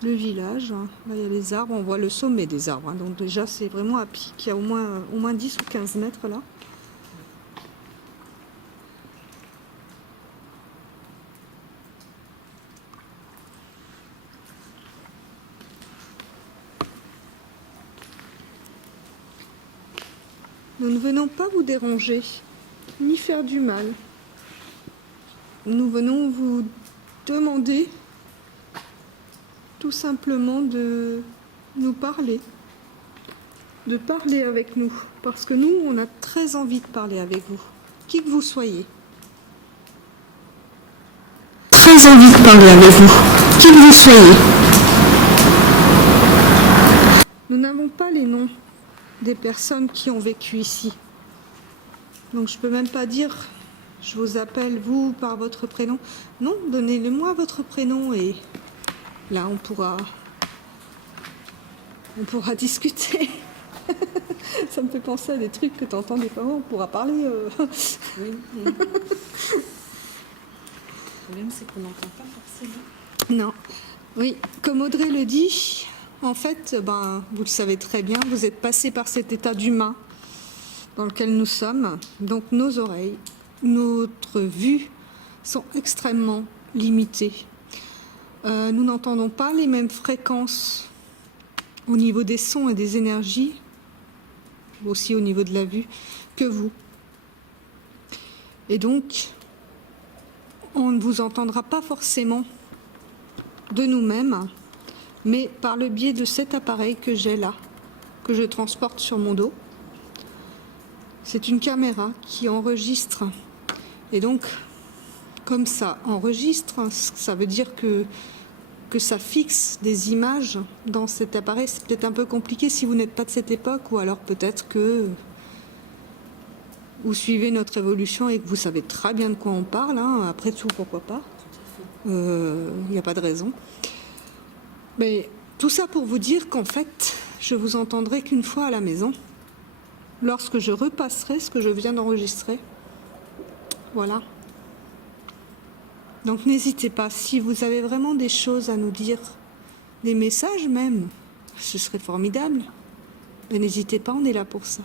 le village. Là, il y a les arbres. On voit le sommet des arbres. Hein. Donc déjà, c'est vraiment à pic. Il y a au moins 10 ou 15 mètres là. Nous ne venons pas vous déranger, ni faire du mal. Nous venons vous demander tout simplement de nous parler, de parler avec nous, parce que nous, on a très envie de parler avec vous, qui que vous soyez. Très envie de parler avec vous, qui que vous soyez. Nous n'avons pas les noms des personnes qui ont vécu ici. Donc je peux même pas dire je vous appelle vous par votre prénom. Non, donnez-le-moi votre prénom et là on pourra discuter. Ça me fait penser à des trucs que tu entends des fois, on pourra parler. Oui. Le problème, c'est qu'on n'entend pas forcément. Non. Oui, comme Audrey le dit, en fait, vous le savez très bien, vous êtes passé par cet état d'humain dans lequel nous sommes. Donc nos oreilles, notre vue sont extrêmement limitées. Nous n'entendons pas les mêmes fréquences au niveau des sons et des énergies, aussi au niveau de la vue, que vous. Et donc, on ne vous entendra pas forcément de nous-mêmes, mais par le biais de cet appareil que j'ai là, que je transporte sur mon dos. C'est une caméra qui enregistre. Et donc, comme ça enregistre, ça veut dire que ça fixe des images dans cet appareil. C'est peut-être un peu compliqué si vous n'êtes pas de cette époque, ou alors peut-être que vous suivez notre évolution et que vous savez très bien de quoi on parle. Hein. Après tout, pourquoi pas? Il n'y a pas de raison. Mais tout ça pour vous dire qu'en fait, je vous entendrai qu'une fois à la maison, lorsque je repasserai ce que je viens d'enregistrer. Voilà. Donc n'hésitez pas, si vous avez vraiment des choses à nous dire, des messages même, ce serait formidable. Mais n'hésitez pas, on est là pour ça.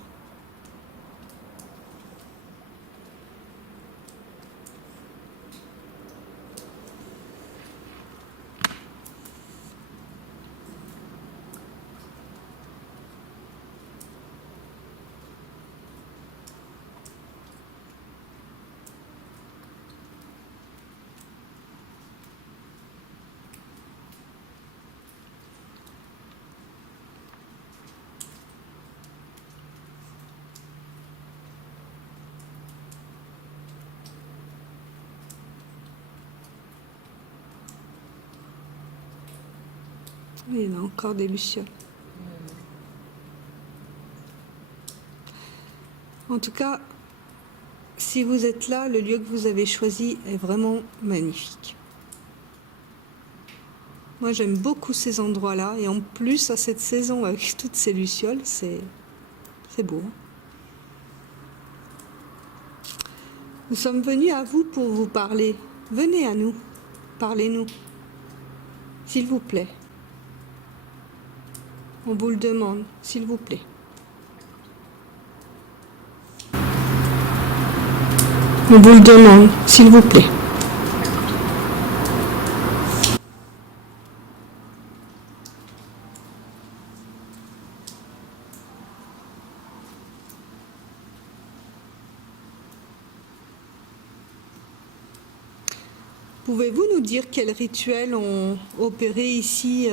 Il y en a encore des lucioles. En tout cas, si vous êtes là, le lieu que vous avez choisi est vraiment magnifique. Moi, j'aime beaucoup ces endroits-là. Et en plus, à cette saison, avec toutes ces lucioles, c'est beau. Nous sommes venus à vous pour vous parler. Venez à nous. Parlez-nous. S'il vous plaît. On vous le demande, s'il vous plaît. On vous le demande, s'il vous plaît. Pouvez-vous nous dire quels rituels ont opéré ici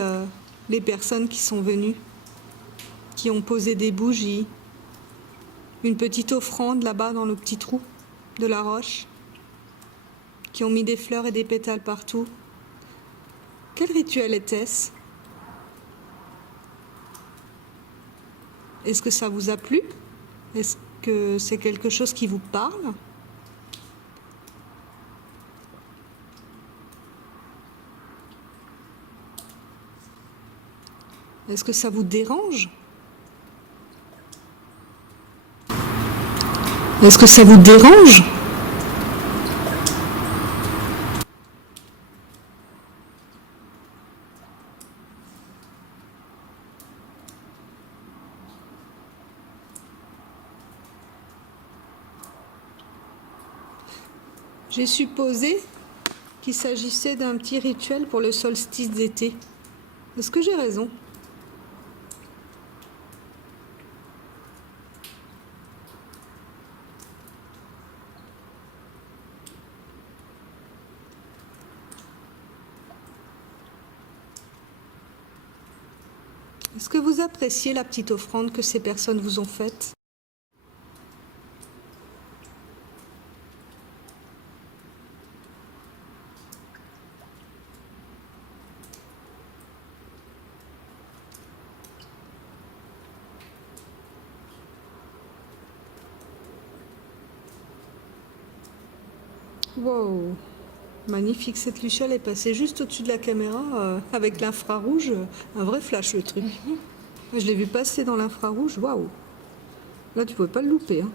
les personnes qui sont venues, qui ont posé des bougies, une petite offrande là-bas dans le petit trou de la roche, qui ont mis des fleurs et des pétales partout? Quel rituel était-ce? Est-ce que ça vous a plu? Est-ce que c'est quelque chose qui vous parle? Est-ce que ça vous dérange? Est-ce que ça vous dérange? J'ai supposé qu'il s'agissait d'un petit rituel pour le solstice d'été. Est-ce que j'ai raison? Est-ce que vous appréciez la petite offrande que ces personnes vous ont faite? Wow, magnifique, cette luciole est passée juste au-dessus de la caméra avec l'infrarouge, un vrai flash le truc. Je l'ai vu passer dans l'infrarouge, waouh. Là tu pouvais pas le louper. Hein.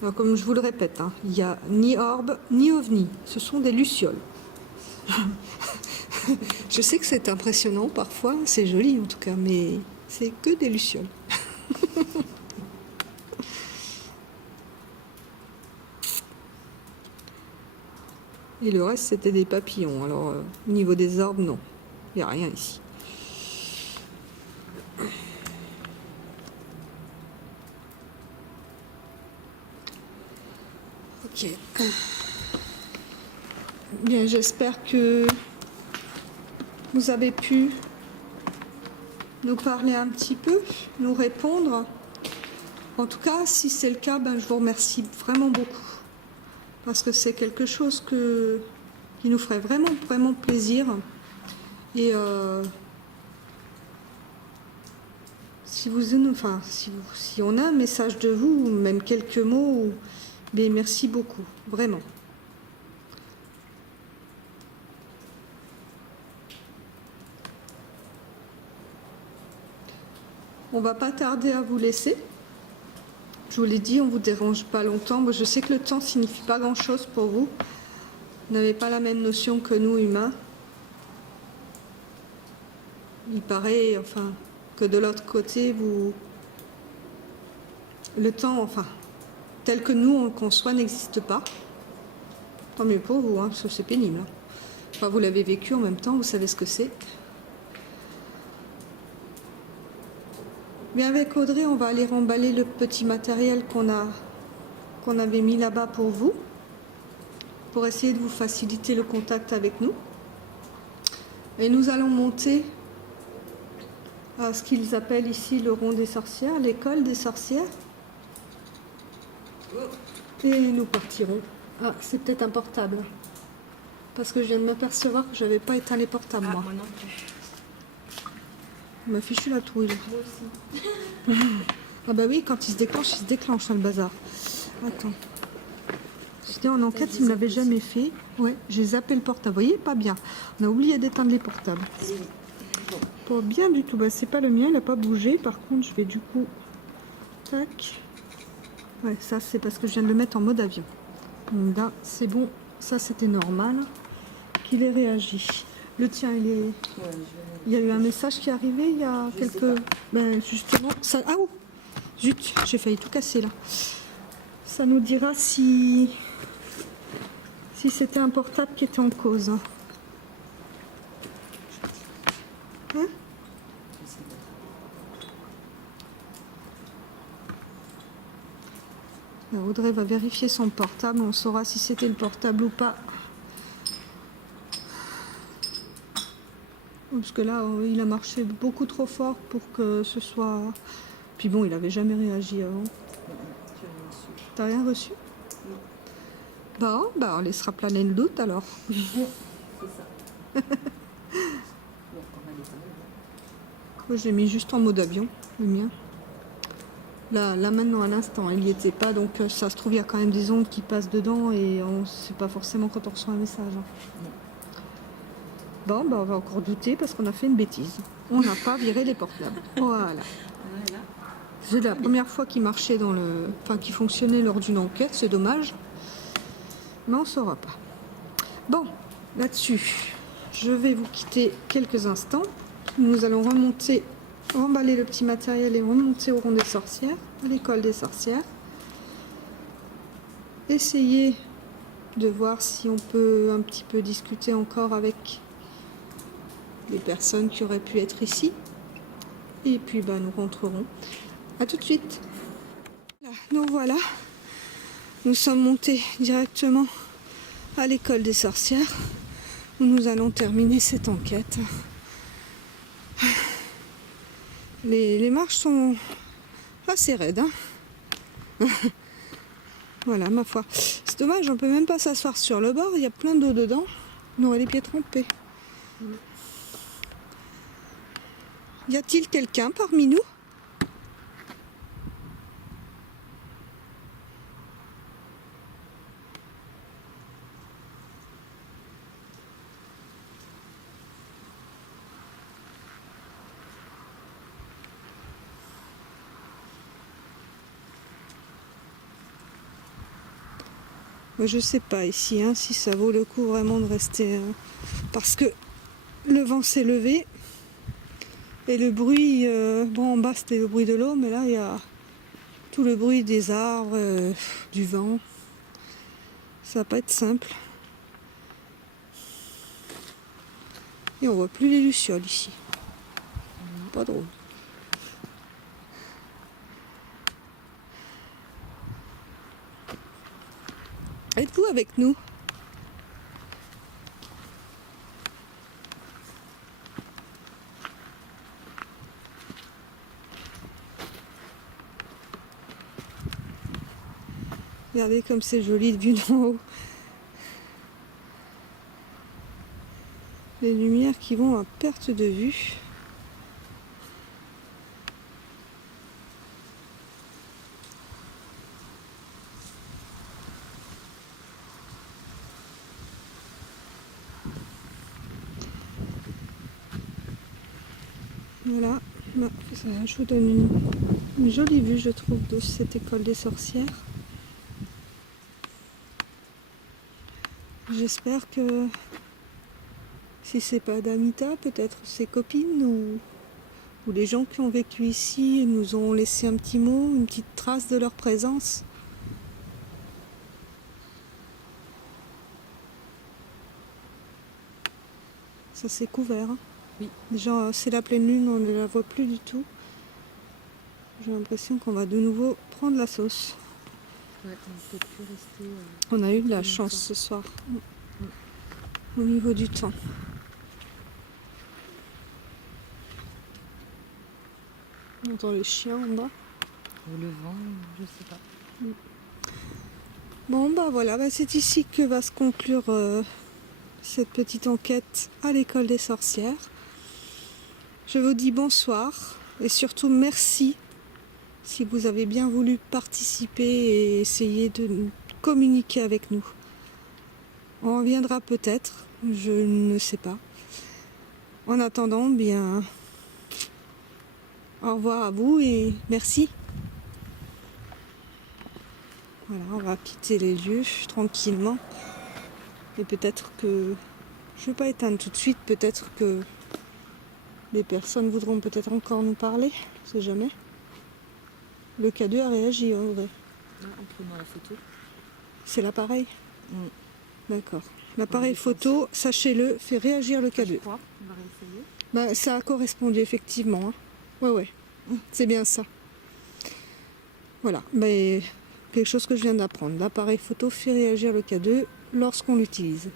Alors, comme je vous le répète, hein, il n'y a ni orbe ni ovni, ce sont des lucioles. Je sais que c'est impressionnant parfois, c'est joli en tout cas, mais c'est que des lucioles. Et le reste, c'était des papillons. Alors, au niveau des orbes, non. Il n'y a rien ici. Ok. Bien, j'espère que vous avez pu nous parler un petit peu, nous répondre. En tout cas, si c'est le cas, ben, je vous remercie vraiment beaucoup. Parce que c'est quelque chose qui nous ferait vraiment, vraiment plaisir. Et si on a un message de vous, ou même quelques mots, bien, merci beaucoup, vraiment. On va pas tarder à vous laisser. Je vous l'ai dit, on ne vous dérange pas longtemps. Moi, je sais que le temps ne signifie pas grand-chose pour vous. Vous n'avez pas la même notion que nous, humains. Il paraît, enfin, que de l'autre côté, le temps, enfin, tel que nous, on le conçoit, n'existe pas. Tant mieux pour vous, hein, parce que c'est pénible. Hein. Enfin, vous l'avez vécu en même temps, vous savez ce que c'est. Bien, avec Audrey, on va aller remballer le petit matériel qu'on avait mis là-bas pour vous, pour essayer de vous faciliter le contact avec nous. Et nous allons monter à ce qu'ils appellent ici le rond des sorcières, l'école des sorcières. Et nous partirons. Ah, c'est peut-être un portable. Parce que je viens de m'apercevoir que je n'avais pas éteint les portables, moi. Moi non plus. Il m'a fichu la trouille. Là. Moi aussi. Ah bah oui, quand il se déclenche hein, le bazar. Attends. J'étais en enquête, il ne me l'avait jamais fait. Ouais, j'ai zappé le portable. Vous voyez, pas bien. On a oublié d'éteindre les portables. Pas bien du tout. Bah, c'est pas le mien, il n'a pas bougé. Par contre, je vais du coup... Tac. Ouais, ça c'est parce que je viens de le mettre en mode avion. Donc là, c'est bon. Ça, c'était normal qu'il ait réagi. Le tien, il est... Il y a eu un message qui est arrivé il y a quelques... Ben, justement, ça... Ah, oh zut, j'ai failli tout casser, là. Ça nous dira si c'était un portable qui était en cause. Hein? Là, Audrey va vérifier son portable. On saura si c'était le portable ou pas. Parce que là, il a marché beaucoup trop fort pour que ce soit... Puis bon, il avait jamais réagi avant. T'as rien reçu? Bon, bah on laissera planer le doute alors. C'est ça. Moi, j'ai mis juste en mode avion, le mien. Là maintenant, à l'instant, il n'y était pas, donc ça se trouve, il y a quand même des ondes qui passent dedans et on ne sait pas forcément quand on reçoit un message. Hein. Bon, bah on va encore douter parce qu'on a fait une bêtise. On n'a pas viré les portables. Voilà. C'est la première fois qu'il marchait dans le... Enfin, qu'il fonctionnait lors d'une enquête, c'est dommage. Mais on ne saura pas. Bon, là-dessus, je vais vous quitter quelques instants. Nous allons remonter, remballer le petit matériel et remonter au rond des sorcières, à l'école des sorcières. Essayer de voir si on peut un petit peu discuter encore avec les personnes qui auraient pu être ici. Et puis, bah, nous rentrerons. A tout de suite. Donc voilà, nous sommes montés directement à l'école des sorcières où nous allons terminer cette enquête. Les marches sont assez raides. Hein. Voilà, ma foi. C'est dommage, on peut même pas s'asseoir sur le bord, il y a plein d'eau dedans. On aurait les pieds trempés. Y a-t-il quelqu'un parmi nous ? Je sais pas ici hein, si ça vaut le coup vraiment de rester parce que le vent s'est levé et le bruit bon en bas c'était le bruit de l'eau mais là il y a tout le bruit des arbres, du vent. Ça va pas être simple et on voit plus les lucioles ici. Pas drôle. Êtes-vous avec nous ? Regardez comme c'est joli de vue d'en haut. Les lumières qui vont à perte de vue. Voilà, je vous donne une jolie vue, je trouve, de cette école des sorcières. J'espère que si c'est pas d'Anita, peut-être ses copines ou les gens qui ont vécu ici nous ont laissé un petit mot, une petite trace de leur présence. Ça s'est couvert. Hein. Oui. Déjà, c'est la pleine lune, on ne la voit plus du tout. J'ai l'impression qu'on va de nouveau prendre la sauce. Ouais, on ne peut plus rester... On a eu de la chance ce soir. Au niveau du temps. On entend les chiens en bas. Ou le vent, je sais pas. Bon bah voilà, c'est ici que va se conclure cette petite enquête à l'école des sorcières. Je vous dis bonsoir et surtout merci si vous avez bien voulu participer et essayer de communiquer avec nous. On reviendra peut-être, je ne sais pas. En attendant, bien, au revoir à vous et merci. Voilà, on va quitter les lieux tranquillement. Et peut-être que, je ne vais pas éteindre tout de suite, peut-être que les personnes voudront peut-être encore nous parler, on ne sait jamais. Le K2 a réagi, en vrai. En prenant la photo. C'est l'appareil. Mm. D'accord. L'appareil photo, sachez-le, fait réagir le K2. Je crois, on va réessayer. Bah, ça a correspondu effectivement. Hein. Ouais. C'est bien ça. Voilà. Mais quelque chose que je viens d'apprendre. L'appareil photo fait réagir le K2 lorsqu'on l'utilise.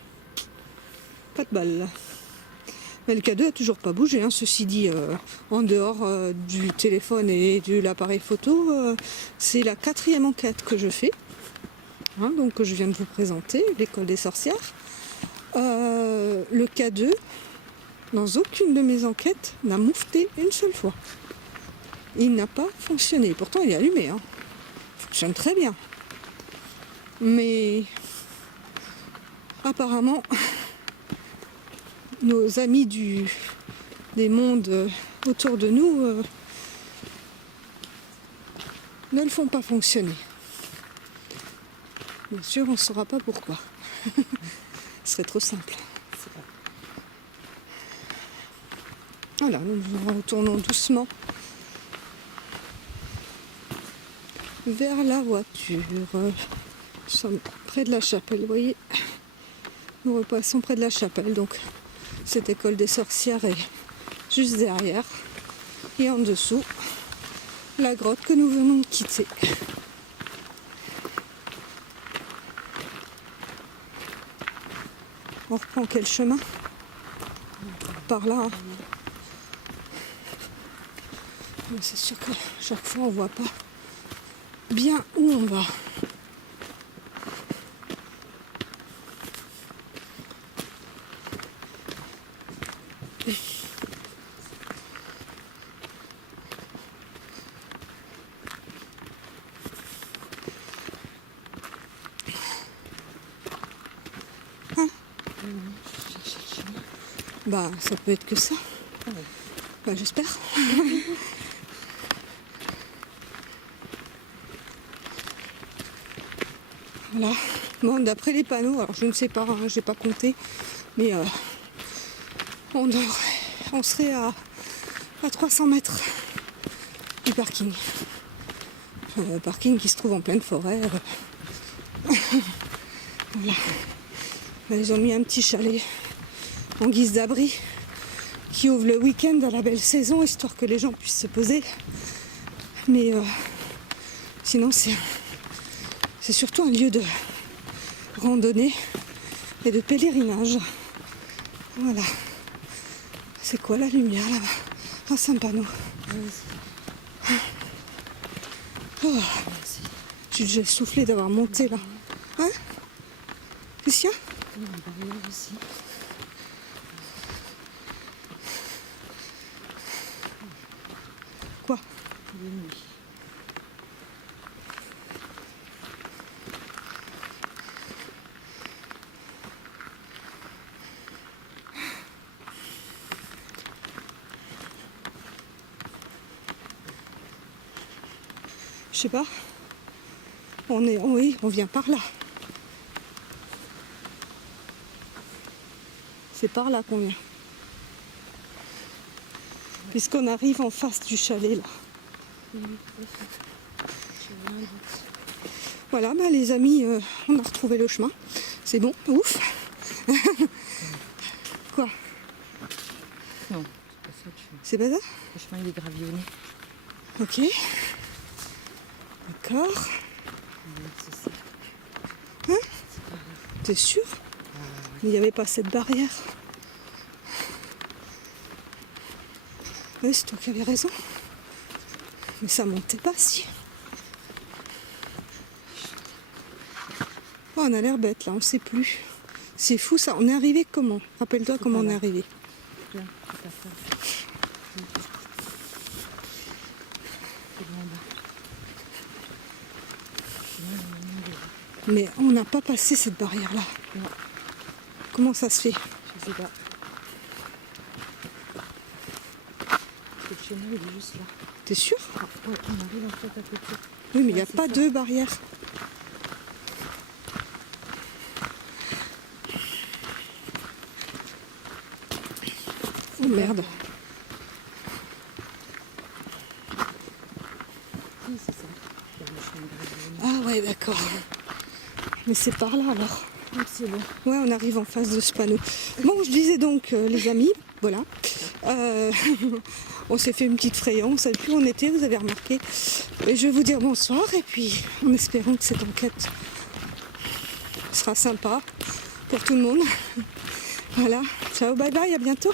Pas de balle. Mais le K2 a toujours pas bougé. Hein. Ceci dit, en dehors du téléphone et de l'appareil photo, c'est la 4e enquête que je fais. Hein, donc que je viens de vous présenter, l'école des sorcières. Le K2, dans aucune de mes enquêtes, n'a moufté une seule fois. Il n'a pas fonctionné. Pourtant, il est allumé. Hein. Il fonctionne très bien. Mais apparemment, nos amis des mondes autour de nous ne le font pas fonctionner. Bien sûr, on ne saura pas pourquoi. Ce serait trop simple. Voilà, nous retournons doucement vers la voiture. Nous sommes près de la chapelle, vous voyez. Nous repassons près de la chapelle, donc cette école des sorcières est juste derrière. Et en dessous, la grotte que nous venons de quitter. On reprend quel chemin? Par là. Hein. C'est sûr que chaque fois on voit pas bien où on va. Bah, ça peut être que ça. Ah ouais. Bah, j'espère. Voilà. Bon, d'après les panneaux, alors je ne sais pas, hein, j'ai pas compté, mais on serait à 300 mètres du parking. Parking qui se trouve en pleine forêt. Voilà. Là, ils ont mis un petit chalet en guise d'abri qui ouvre le week-end à la belle saison, histoire que les gens puissent se poser. Mais sinon, c'est surtout un lieu de randonnée et de pèlerinage. Voilà. C'est quoi la lumière là-bas? Ah, c'est un panneau. Oh. J'ai déjà soufflé d'avoir monté là. Hein? Qu'est-ce qu'il y a? Ici. Quoi? Je sais pas. Oui, on vient par là. C'est par là qu'on vient. Puisqu'on arrive en face du chalet là. Voilà, bah, les amis, on a retrouvé le chemin. C'est bon, ouf. Quoi? Non, c'est pas ça le chemin. C'est pas ça? Le chemin il est gravillonné. Ok. D'accord. C'est ça. Hein? T'es sûr? Mais il n'y avait pas cette barrière. Oui, c'est toi qui avais raison. Mais ça montait pas si. Oh, on a l'air bête là, on sait plus. C'est fou ça, on est arrivé comment? Rappelle-toi comment on est arrivé. Là, c'est pas ça. C'est loin bas. Mais on n'a pas passé cette barrière-là. Non. Comment ça se fait? Je sais pas. Parce que le chemin il est juste là. T'es sûr? Ah, ouais, on arrive en fait à côté. Oui, mais il n'y a c'est pas ça. deux barrières. Oh merde. Oui, c'est ça. Il y a le chemin de Gravelines. Ah ouais, d'accord. Mais c'est par là alors. Donc c'est bon. Ouais, on arrive en face de ce panneau. Bon, je disais donc, les amis, voilà. On s'est fait une petite frayance, on ne savait plus où on était, vous avez remarqué. Et je vais vous dire bonsoir, et puis en espérant que cette enquête sera sympa pour tout le monde. Voilà, ciao, bye bye, à bientôt.